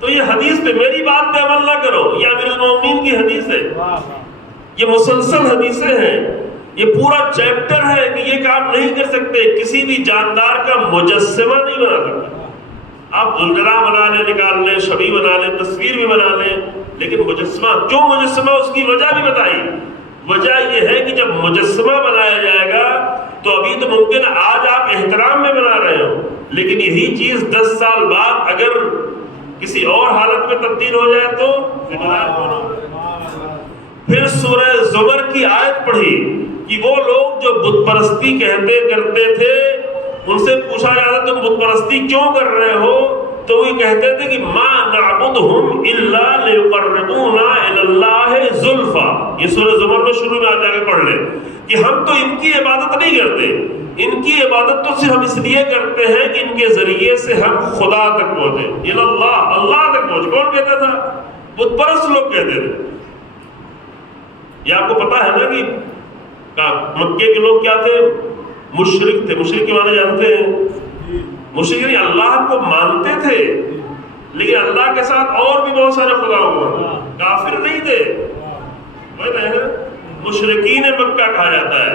تو یہ حدیث پہ میری بات پہ عمل نہ کرو، یہ امیر المومنین کی حدیث ہے، یہ مسلسل حدیثیں ہیں، یہ پورا چیپٹر ہے کہ یہ کام نہیں کر سکتے، کسی بھی جاندار کا مجسمہ نہیں بنا سکتے۔ آپ ذوالجلال بنا لیں، نکال لیں، شبیہ بنا لیں، تصویر بھی بنا لیں، لیکن مجسمہ کیوں مجسمہ، اس کی وجہ بھی بتائی۔ وجہ یہ ہے کہ جب مجسمہ بنایا جائے گا تو ابھی تو ممکن آج آپ احترام میں بنا رہے ہو، لیکن یہی چیز 10 سال بعد اگر کسی اور حالت میں تبدیل ہو جائے تو ذمہ دار کون ہوگا؟ پھر سورہ زمر کی آیت پڑھی کہ وہ لوگ جو بت پرستی کہتے کرتے تھے ان سے پوچھا جاتا تم بت پرستی کیوں کر رہے ہو، تو وہ کہتے تھے کہ ما نعبدہم الا لیقربونا الی اللہ زلفا۔ یہ سورہ زمر میں شروع میں آ کے پڑھ لیں کہ ہم تو ان کی عبادت نہیں کرتے، ان کی عبادت تو صرف ہم اس لیے کرتے ہیں کہ ان کے ذریعے سے ہم خدا تک پہنچے، الی اللہ، اللہ تک پہنچے۔ کون کہتا تھا؟ بت پرست لوگ کہتے تھے۔ یہ آپ کو پتا ہے نا کہ مکے کے لوگ کیا تھے؟ مشرک تھے۔ مشرک کے معنی جانتے ہیں؟ مشرک یعنی اللہ کو مانتے تھے لیکن اللہ کے ساتھ اور بھی بہت سارے خدا ہوا، کافر نہیں تھے۔ مشرکین مکہ کہا جاتا ہے۔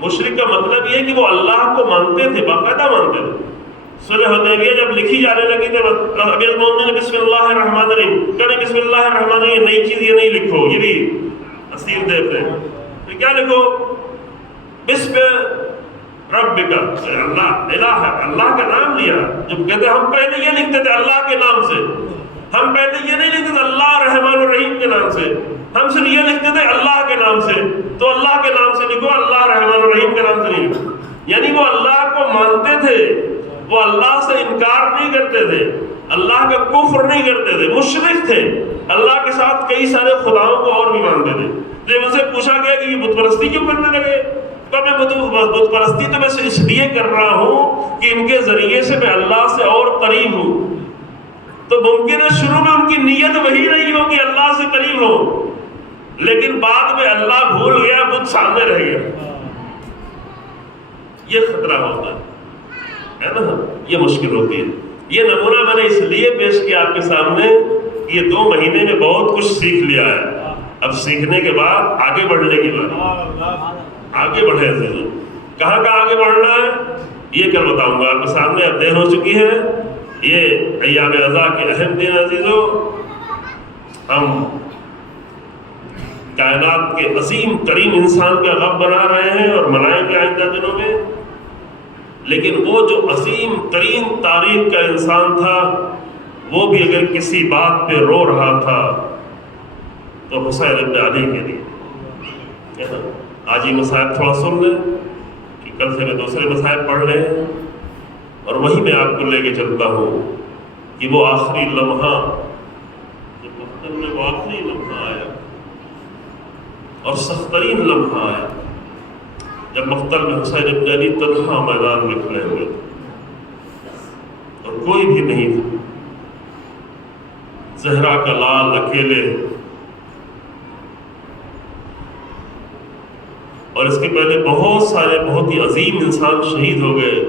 مشرک کا مطلب یہ کہ وہ اللہ کو مانتے تھے، باقاعدہ مانتے تھے۔ صلح حدیبیہ جب لکھی جانے لگی تو امیر المومنین نے بسم اللہ الرحمن الرحیم کہنے، بسم اللہ الرحمن الرحیم، نئی چیز یہ نہیں لکھو، یہ بھی اسیر دیتے ہیں۔ تو کیا لکھو؟ بسم ربک، اللہ الہ ہے، اللہ کا نام لیا۔ جب کہتے ہم پہلے یہ لکھتے تھے اللہ کے نام سے، ہم پہلے یہ نہیں لکھتے تھے اللہ رحمان الرحیم کے نام سے، ہم صرف یہ لکھتے تھے اللہ کے نام سے، تو اللہ کے نام سے لکھو، اللہ رحمان الرحیم کے نام سے نہیں لکھو۔ یعنی وہ اللہ کو مانتے تھے، وہ اللہ سے انکار نہیں کرتے تھے، اللہ کا کفر نہیں کرتے تھے، مشرک تھے، اللہ کے ساتھ کئی سارے خداؤں کو اور بھی مانتے تھے۔ جب ان سے پوچھا گیا کہ یہ بت پرستی کیوں کرنے لگے، تو میں بت پرستی تو میں اس لیے کر رہا ہوں کہ ان کے ذریعے سے میں اللہ سے اور قریب ہوں۔ تو ممکن ہے شروع میں ان کی نیت وہی نہیں ہو کہ اللہ سے قریب ہو، لیکن بعد میں اللہ بھول گیا، بت سامنے رہ گیا۔ یہ خطرہ ہوتا ہے نا، یہ مشکل ہوتی ہے۔ یہ نمونہ میں نے اس لیے پیش کیا آپ کے سامنے، یہ 2 مہینے میں بہت کچھ سیکھ لیا ہے، اب سیکھنے کے بعد آگے بڑھنے کی بات، آگے بڑھے ضرور۔ کہاں کہاں آگے بڑھنا ہے یہ کل بتاؤں گا آپ کے سامنے۔ اب دیر ہو چکی ہے، یہ ایام عزا کے اہم دن عزیزو، ہم کائنات کے عظیم ترین انسان کا غم بنا رہے ہیں اور منائیں گے آئندہ دنوں میں، لیکن وہ جو عظیم ترین تاریخ کا انسان تھا وہ بھی اگر کسی بات پہ رو رہا تھا تو حسین ابن علی کے لیے۔ آج یہ مصائب تھوڑا سن لیں کہ کل سے میں دوسرے مصائب پڑھ لیں، اور وہی میں آپ کو لے کے چلتا ہوں کہ وہ آخری لمحہ، جب مقتل میں وہ آخری لمحہ آیا اور سخت ترین لمحہ آیا، جب مقتل میں حسین ابن علی تنہا میدان میں کھڑے ہوئے اور کوئی بھی نہیں تھا، زہرا کا لال اکیلے، اور اس کے پہلے بہت سارے بہت ہی عظیم انسان شہید ہو گئے،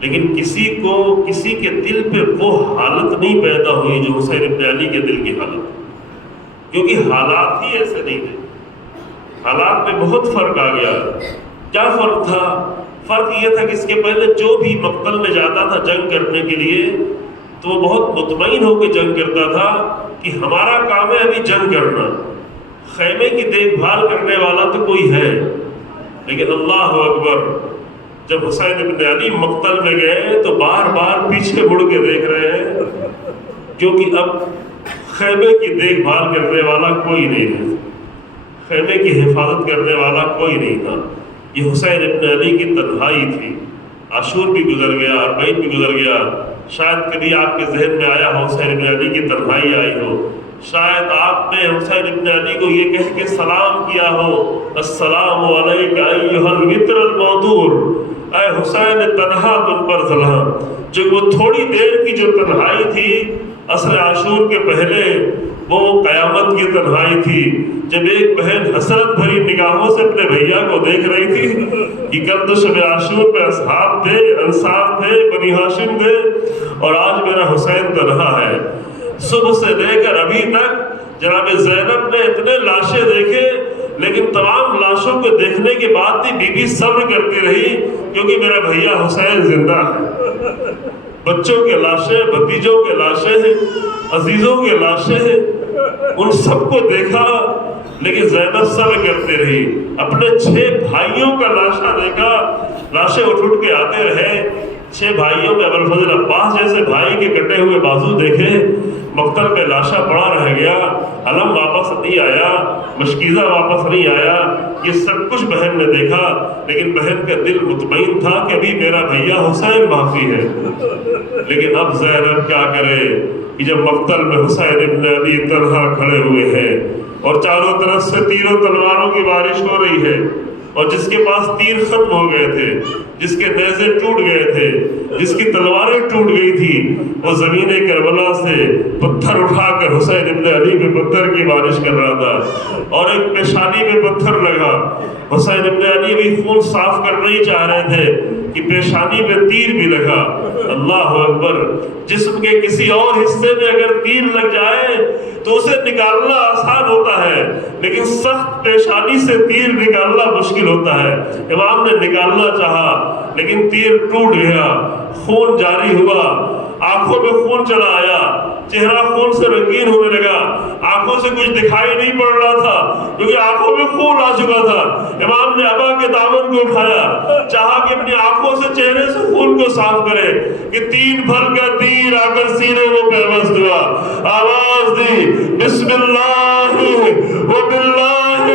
لیکن کسی کے دل پہ وہ حالت نہیں پیدا ہوئی جو حسین ابن علی کے دل کی حالت، کیونکہ حالات ہی ایسے نہیں تھے۔ حالات میں بہت فرق آ گیا۔ کیا فرق تھا؟ فرق یہ تھا کہ اس کے پہلے جو بھی مقتل میں جاتا تھا جنگ کرنے کے لیے تو وہ بہت مطمئن ہو کے جنگ کرتا تھا کہ ہمارا کام ہے ابھی جنگ کرنا، خیمے کی دیکھ بھال کرنے والا تو کوئی ہے۔ لیکن اللہ اکبر، جب حسین ابن علی مقتل میں گئے تو بار بار پیچھے مڑ کے دیکھ رہے ہیں، کیونکہ اب خیمے کی دیکھ بھال کرنے والا کوئی نہیں ہے، خیمے کی حفاظت کرنے والا کوئی نہیں تھا۔ یہ حسین ابن علی کی تنہائی تھی، عاشور بھی گزر گیا، اربعین بھی گزر گیا، شاید کبھی آپ کے ذہن میں آیا ہو حسین ابن علی کی تنہائی آئی ہو، شاید آپ نے حسین ابن علی کو یہ کہہ کے سلام کیا ہو، السلام علیک ایھا الوتر الموتور، اے حسین تنہا تم پر سلام۔ جو وہ تھوڑی دیر کی جو تنہائی تھی عصر عاشور کے پہلے، وہ قیامت کی تنہائی تھی، جب ایک بہن حسرت بھری نگاہوں سے اپنے بھیا کو دیکھ رہی تھی کہ کل تو شب عاشور پہ اصحاب تھے، انصار تھے، بنی ہاشم تھے، اور آج میرا حسین تنہا ہے۔ صبح سے لے کر ابھی تک جناب زینب نے اتنے لاشیں دیکھے، لیکن تمام لاشوں کو دیکھنے کے بعد بھی بی بی صبر کرتی رہی، کیونکہ میرا بھیا حسین زندہ ہے۔ بچوں کے لاشیں، بھتیجوں کے لاشیں، عزیزوں کے لاشیں، ان سب کو دیکھا، لیکن زینب صبر کرتے رہی۔ اپنے 6 بھائیوں کا لاشا دیکھا، لاشیں اٹھ کے آتے رہے۔ 6 بھائیوں میں ابوالفضل عباس جیسے بھائی کے کٹے ہوئے بازو دیکھے، مقتل میں لاشا پڑا رہ گیا، علم واپس نہیں آیا، مشکیزہ واپس نہیں آیا، یہ سب کچھ بہن نے دیکھا، لیکن بہن کا دل مطمئن تھا کہ ابھی میرا بھیا حسین باقی ہے۔ لیکن اب زینب کیا کرے کہ جب مقتل میں حسین ابن علی تنہا کھڑے ہوئے ہیں اور چاروں طرف سے تیروں تلواروں کی بارش ہو رہی ہے، اور جس کے پاس تیر ختم ہو گئے تھے، جس کے نیزے ٹوٹ گئے تھے، جس کی تلواریں ٹوٹ گئی تھی، وہ زمین کربلا سے پتھر اٹھا کر حسین ابن علی پہ پتھر کی بارش کر رہا تھا، اور ایک پیشانی میں پتھر لگا۔ حسین ابن علی بھی خون صاف کرنا ہی چاہ رہے تھے کہ پیشانی میں تیر بھی لگا۔ اللہ اکبر! جسم کے کسی اور حصے میں اگر تیر لگ جائے تو اسے نکالنا آسان ہوتا ہے، لیکن سخت پیشانی سے تیر نکالنا مشکل ہوتا ہے۔ امام نے نکالنا چاہا، لیکن تیر ٹوٹ گیا، خون جاری ہوا، آنکھوں میں خون چلا آیا، چہرہ خون سے رنگین ہونے لگا، آنکھوں سے کچھ دکھائی نہیں پڑ رہا تھا کیونکہ آنکھوں میں خون آ چکا تھا۔ امام نے ابا کے دامن کو اٹھایا، چاہا کہ اپنی آنکھوں سے چہرے سے خون کو صاف کرے کہ 3 بھر کا تیر آ کر سینے میں پیوست ہوا۔ آواز دی، بسم اللہ وباللہ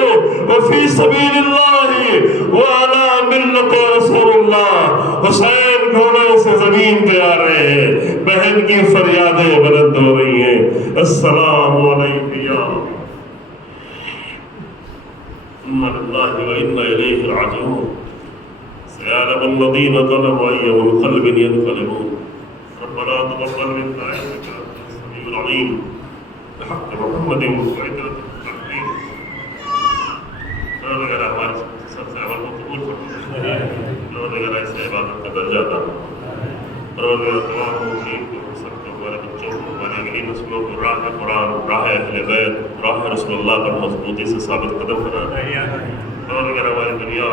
وفی سبیل اللہ وعلی ملت رسول اللہ۔ حسین گھوڑے سے زمین پہ آ رہے ہیں، بہن کی فریادیں بلند ہو رہی ہیں، السلام علیکم یا انا للہ وانا الیہ راجعون، سيعلم الذين ظلموا أي منقلب ينقلبون، ربنا تقبل منا إنك أنت السميع العليم، بحق محمد وعترة المتقين۔ انہوں نے کہا ہمارے سب سے عمل کو قبول فرما، انہوں نے کہا ایسے عبادت کا درجہ عطا فرما، اور تمام مومنین کو، سب کو، ہمارے بچوں کو، ہمارے اگلی نسلوں کو راہ قرآن، راہ اہل بیت، راہ رسول اللہ پر مضبوطی سے ثابت قدم بنا دے۔ انہوں نے کہا ہماری دنیا